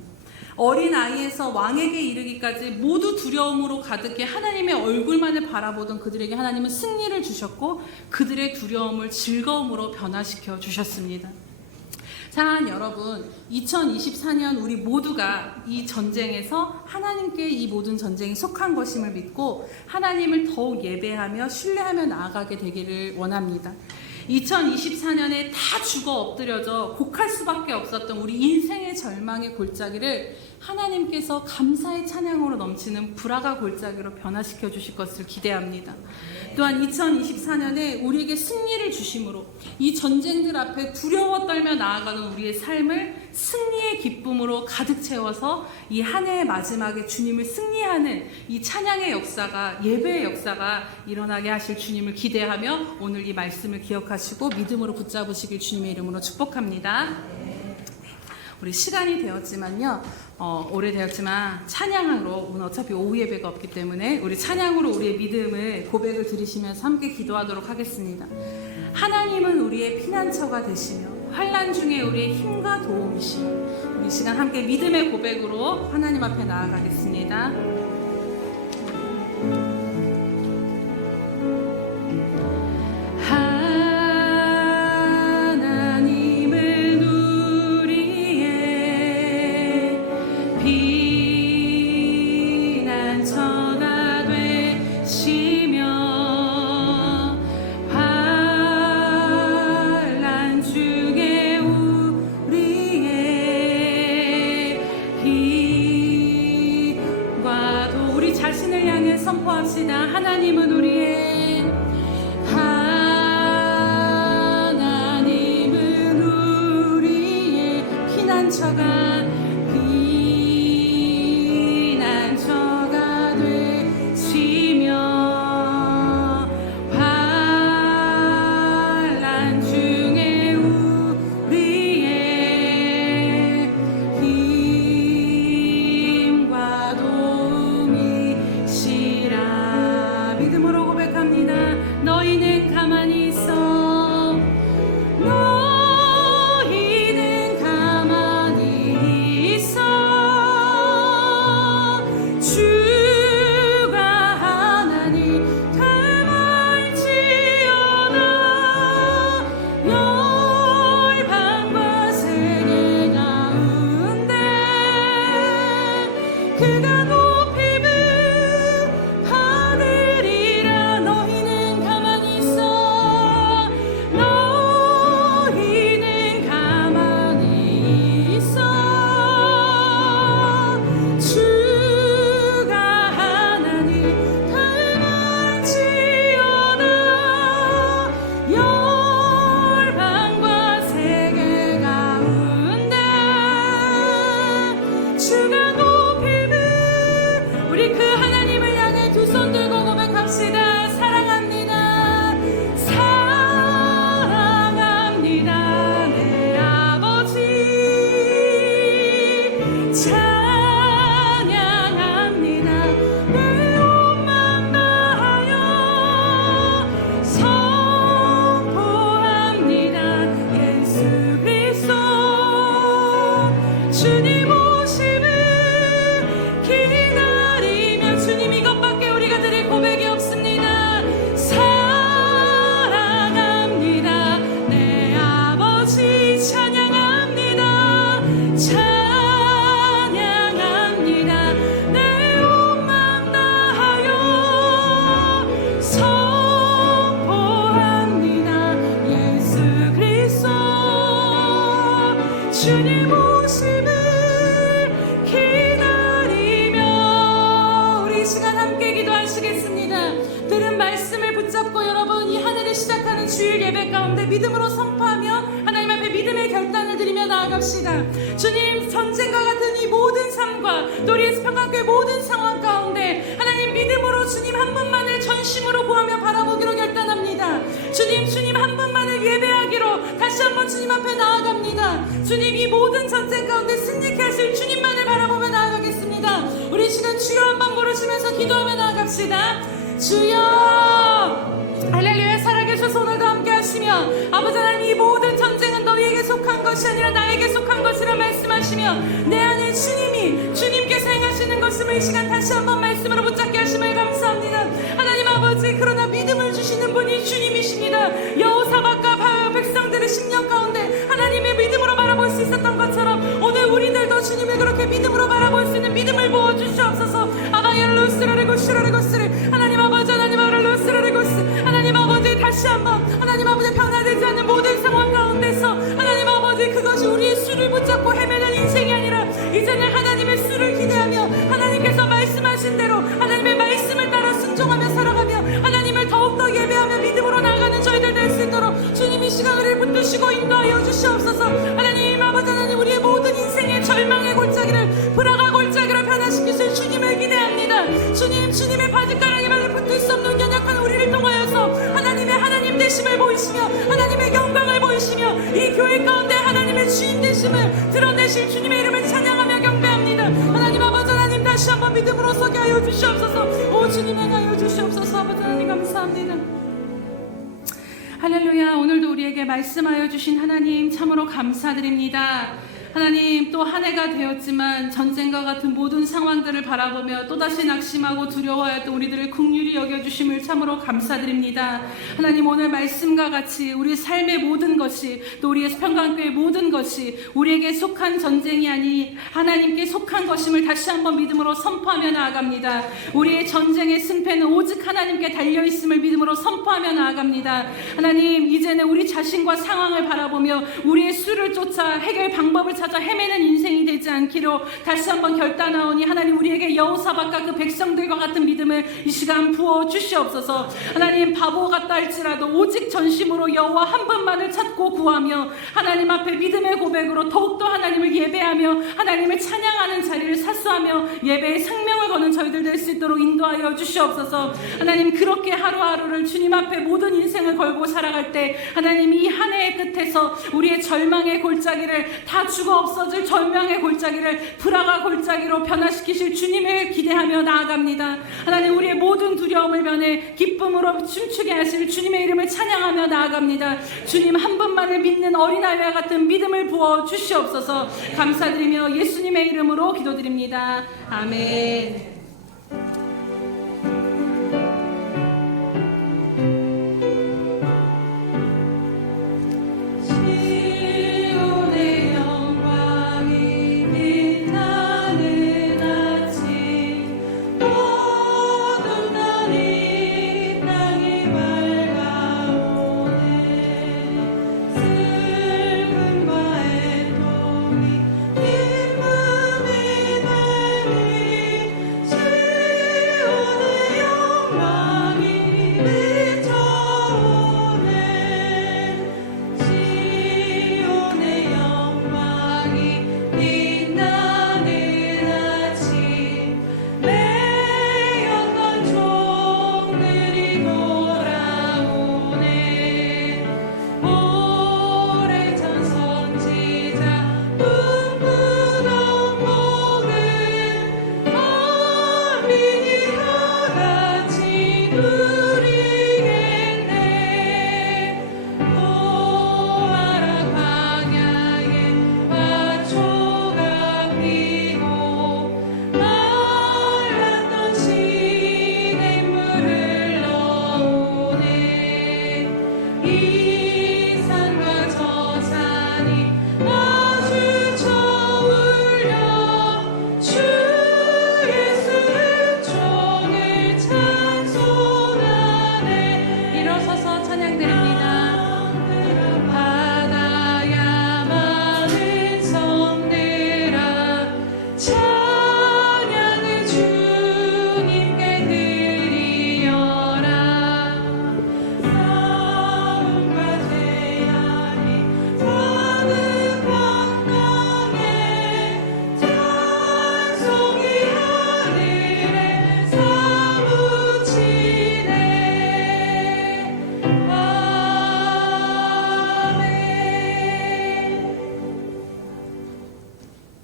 어린아이에서 왕에게 이르기까지 모두 두려움으로 가득해 하나님의 얼굴만을 바라보던 그들에게 하나님은 승리를 주셨고 그들의 두려움을 즐거움으로 변화시켜 주셨습니다. 사랑하는 여러분, 2024년 우리 모두가 이 전쟁에서 하나님께 이 모든 전쟁이 속한 것임을 믿고 하나님을 더욱 예배하며 신뢰하며 나아가게 되기를 원합니다. 2024년에 다 죽어 엎드려져 곡할 수밖에 없었던 우리 인생의 절망의 골짜기를 하나님께서 감사의 찬양으로 넘치는 브라가 골짜기로 변화시켜 주실 것을 기대합니다. 또한 2024년에 우리에게 승리를 주심으로 이 전쟁들 앞에 두려워 떨며 나아가는 우리의 삶을 승리의 기쁨으로 가득 채워서 이 한 해의 마지막에 주님을 승리하는 이 찬양의 역사가, 예배의 역사가 일어나게 하실 주님을 기대하며 오늘 이 말씀을 기억하시고 믿음으로 붙잡으시길 주님의 이름으로 축복합니다. 우리 시간이 되었지만요, 오래되었지만 찬양으로, 오늘 어차피 오후 예배가 없기 때문에 우리 찬양으로 우리의 믿음을 고백을 드리시면서 함께 기도하도록 하겠습니다. 하나님은 우리의 피난처가 되시며 환난 중에 우리의 힘과 도움이시며 우리 시간 함께 믿음의 고백으로 하나님 앞에 나아가겠습니다. 선포합시다. 하나님은 우리의 피난처가 되시며 환난 중에 우리의 힘과 도움이시라. 믿음으로 고백합니다. 너희는 가만히 있어. 너희는 가만히 주님 오심을 기다리며 주님 이것밖에 우리가 드릴 고백이 없습니다. 사랑합니다. 내 아버지 찬양합니다. 찬양합니다. 내 욕망 다하여 선포합니다. 예수 그리스도 주님 오심을 기다리며 우리 시간 함께 기도하시겠습니다. 들은 말씀을 붙잡고 여러분 이 한 해를 시작하는 주일 예배 가운데 믿음으로 선포하며 하나님 앞에 믿음의 결단을 드리며 나아갑시다. 주님 전쟁과 같은 이 모든 삶과 또 우리 평강교회 모든 상황 가운데 하나님 믿음으로 주님 한 분만을 전심으로 구하며 바라보기로 결단합니다. 주님 한 분만을 예배하기로 다시 한번 주님 앞에 나아갑니다. 주님 이 모든 전쟁 가운데 승리케 하실 주님만을 바라보며 나아가겠습니다. 우리 시간 주여 한번 부르시면서 기도하며 나아갑시다. 주여 할렐루야. 살아계셔서 오늘도 함께 하시며 아버지 하나님 이 모든 전쟁은 너희에게 속한 것이 아니라 나에게 속한 것이라 말씀하시며 내 안에 주님께서 행하시는 것임을 이 시간 다시 한번 말씀으로 붙잡게 하심을 감사합니다. 하나님 아버지 그러나 믿음을 주시는 분이 주님이십니다. 여호사밧과 백성들의 10년 가운데 하나님의 믿음으로 바라볼 수 있었던 것처럼 오늘 우리들도 주님을 그렇게 믿음으로 바라볼 수 있는 믿음을 부어주시옵소서. 아바야루스라레고스라레고스를 하나님 아버지 하나님 아바야루스라레고스 하나님 아버지 다시 한번 하나님 아버지 변화되지 않는 모든 상황 가운데서 하나님 아버지 그것이 우리의 수를 붙잡고 헤매는 인생이 아니라 이제는 하나님의 수를 기대하며 하나님께서 말씀하신 대로 하나님의 말씀을 따라 순종하며 살아가며 하나님을 더욱더 예배하며 믿음으로 나아가는 저희들 될 수 있도록 주님이 시간을 붙드시고 인도하여 주시옵소서. 하나님 아버지 하나님 우리의 모든 인생의 절망의 골짜기를 불화가 골짜기로 변화시키실 주님을 기대합니다. 주님의 바짓가랑이 발을 붙들 수 없는 연약한 우리를 통하여서 하나님의 하나님 되심을 보이시며 하나님의 영광을 보이시며 이 교회 가운데 하나님의 주인 되심을 드러내실 주님의 이름을 찬양하며 경배합니다. 하나님 아버지 하나님 다시 한번 믿음으로 서게 하여 주시옵소서. 오 주님 행하여 주시옵소서. 아버지 하나님 감사합니다. 할렐루야. 오늘도 우리에게 말씀하여 주신 하나님 참으로 감사드립니다. 하나님 또 한 해가 되었지만 전쟁과 같은 모든 상황들을 바라보며 또다시 낙심하고 두려워했던 우리들을 긍휼히 여겨주심을 참으로 감사드립니다. 하나님 오늘 말씀과 같이 우리 삶의 모든 것이 또 우리의 평강교회의 모든 것이 우리에게 속한 전쟁이 아니 하나님께 속한 것임을 다시 한번 믿음으로 선포하며 나아갑니다. 우리의 전쟁의 승패는 오직 하나님께 달려있음을 믿음으로 선포하며 나아갑니다. 하나님 이제는 우리 자신과 상황을 바라보며 우리의 수를 쫓아 해결 방법을 찾아 헤매는 인생이 되지 않기로 다시 한번 결단하오니 하나님 우리에게 여호사밧과 그 백성들과 같은 믿음을 이 시간 부어 주시옵소서. 하나님 바보 같다 할지라도 오직 전심으로 여호와 한 분만을 찾고 구하며 하나님 앞에 믿음의 고백으로 더욱더 하나님을 예배하며 하나님을 찬양하는 자리를 사수하며 예배의 생명을 거는 저희들 될 수 있도록 인도하여 주시옵소서. 하나님 그렇게 하루하루를 주님 앞에 모든 인생을 걸고 살아갈 때 하나님 이 한 해의 끝에서 우리의 절망의 골짜기를 다 죽어 없어질 절망의 골짜기를 불화가 골짜기로 변화시키실 주님을 기대하며 나아갑니다. 하나님 우리의 모든 두려움을 변해 기쁨으로 춤추게 하실 주님의 이름을 찬양하며 나아갑니다. 주님 한 분만을 믿는 어린아이와 같은 믿음을 부어 주시옵소서. 감사드리며 예수님의 이름으로 기도드립니다. 아멘.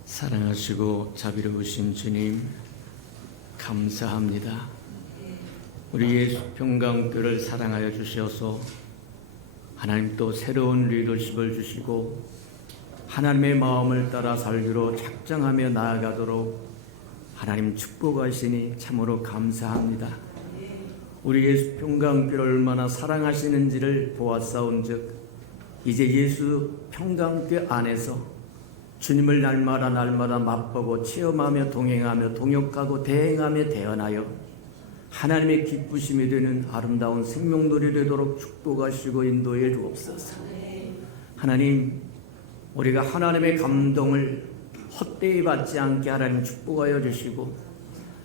사랑하시고 자비로우신 주님, 감사합니다. 우리 예수 평강교를 사랑하여 주셔서 하나님 또 새로운 리더십을 주시고 하나님의 마음을 따라 살기로 작정하며 나아가도록 하나님 축복하시니 참으로 감사합니다. 우리 예수 평강교를 얼마나 사랑하시는지를 보았사온즉 이제 예수 평강교 안에서 주님을 날마다 맛보고 체험하며 동행하며 동역하고 대행하며 대언하여 하나님의 기쁘심이 되는 아름다운 생명들이 되도록 축복하시고 인도해 주옵소서. 하나님, 우리가 하나님의 감동을 헛되이 받지 않게 하나님 축복하여 주시고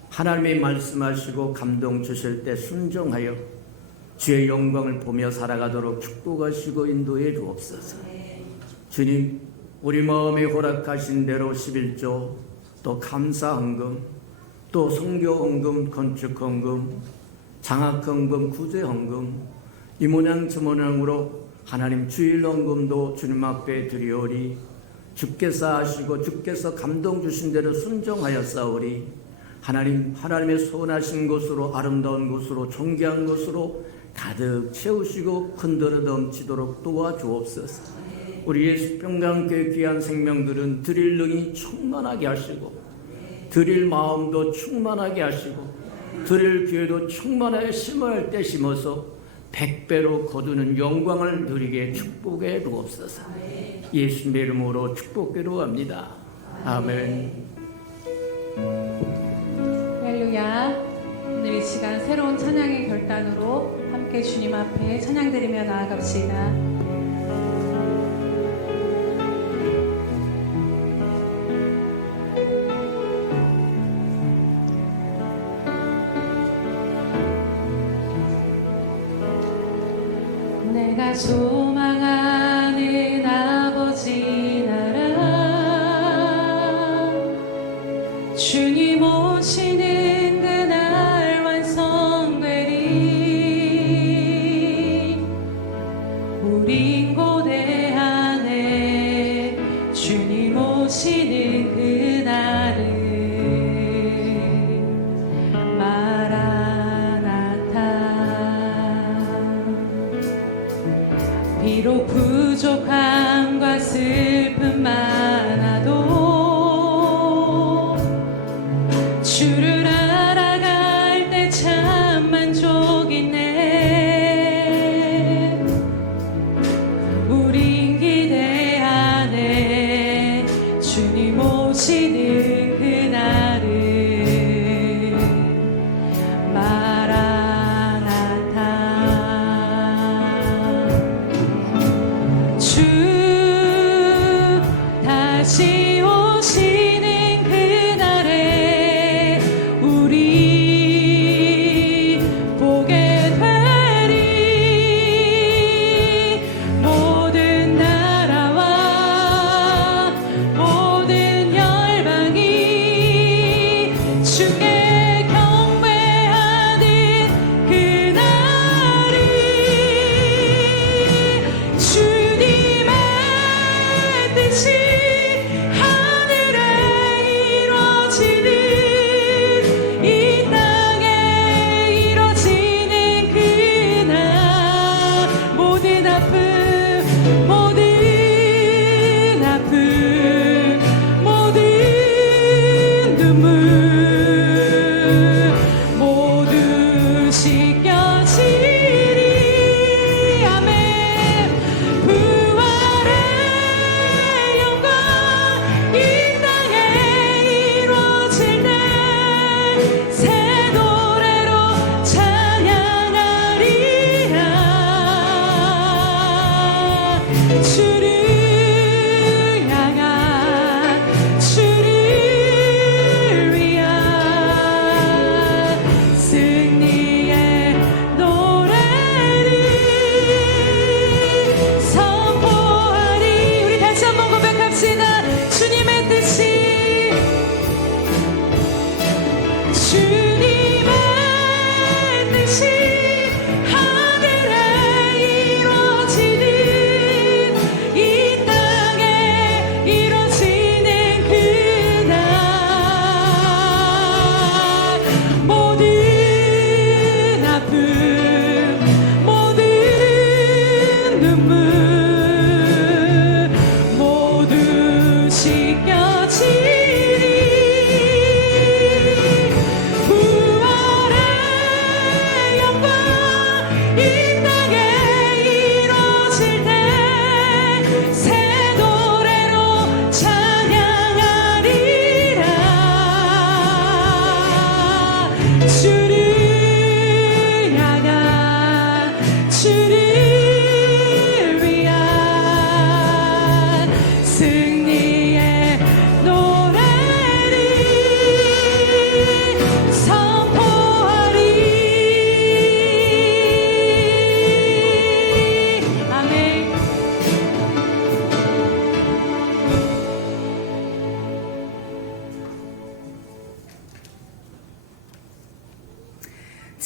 하나님의 말씀하시고 감동 주실 때 순종하여 주의 영광을 보며 살아가도록 축복하시고 인도해 주옵소서. 주님, 우리 마음에 허락하신 대로 11조, 또 감사헌금, 또 성교헌금, 건축헌금, 장학헌금, 구제헌금, 이 모양 저 모양으로 하나님 주일헌금도 주님 앞에 드리오리. 주께서 하시고 주께서 감동 주신 대로 순종하였사오리. 하나님, 하나님의 소원하신 곳으로, 아름다운 곳으로, 존귀한 곳으로 가득 채우시고 흔들어 넘치도록 도와주옵소서. 우리 예수 평강교회 귀한 생명들은 드릴 능이 충만하게 하시고 드릴 마음도 충만하게 하시고 드릴 기회도 충만하게 심어야 할 때 심어서 100배로 거두는 영광을 누리게 축복해 주옵소서. 예수님의 이름으로 축복기로 합니다. 아멘. 할렐루야. 오늘 이 시간 새로운 찬양의 결단으로 함께 주님 앞에 찬양드리며 나아갑시다. 내가 소망하는 아버지 나라, 주님 오시는 그날 완성되리. 우린 고대 안에 주님 오시는 그날을 비록 부족함과 슬픔 많아도 주를 알아갈 때 참 만족이네. 우린 기대 안에 주님 오시는 그날을 다시 오시는 그날에 우리 보게 되리. 모든 나라와 모든 열방이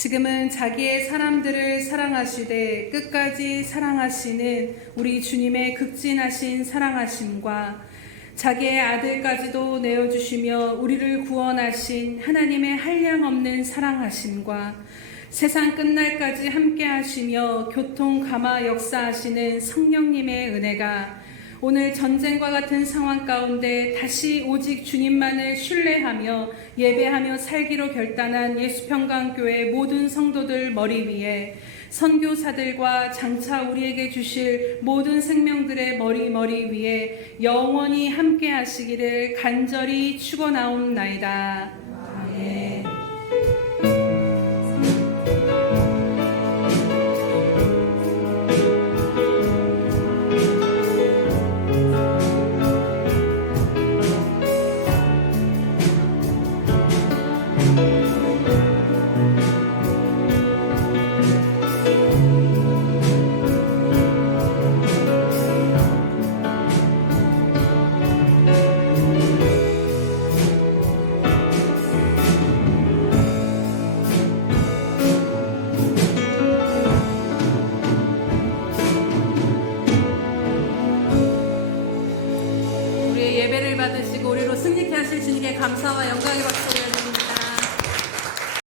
지금은 자기의 사람들을 사랑하시되 끝까지 사랑하시는 우리 주님의 극진하신 사랑하심과 자기의 아들까지도 내어주시며 우리를 구원하신 하나님의 한량없는 사랑하심과 세상 끝날까지 함께하시며 교통 감화 역사하시는 성령님의 은혜가 오늘 전쟁과 같은 상황 가운데 다시 오직 주님만을 신뢰하며 예배하며 살기로 결단한 예수평강교회 모든 성도들 머리 위에 선교사들과 장차 우리에게 주실 모든 생명들의 머리 위에 영원히 함께 하시기를 간절히 축원하옵나이다. 아멘.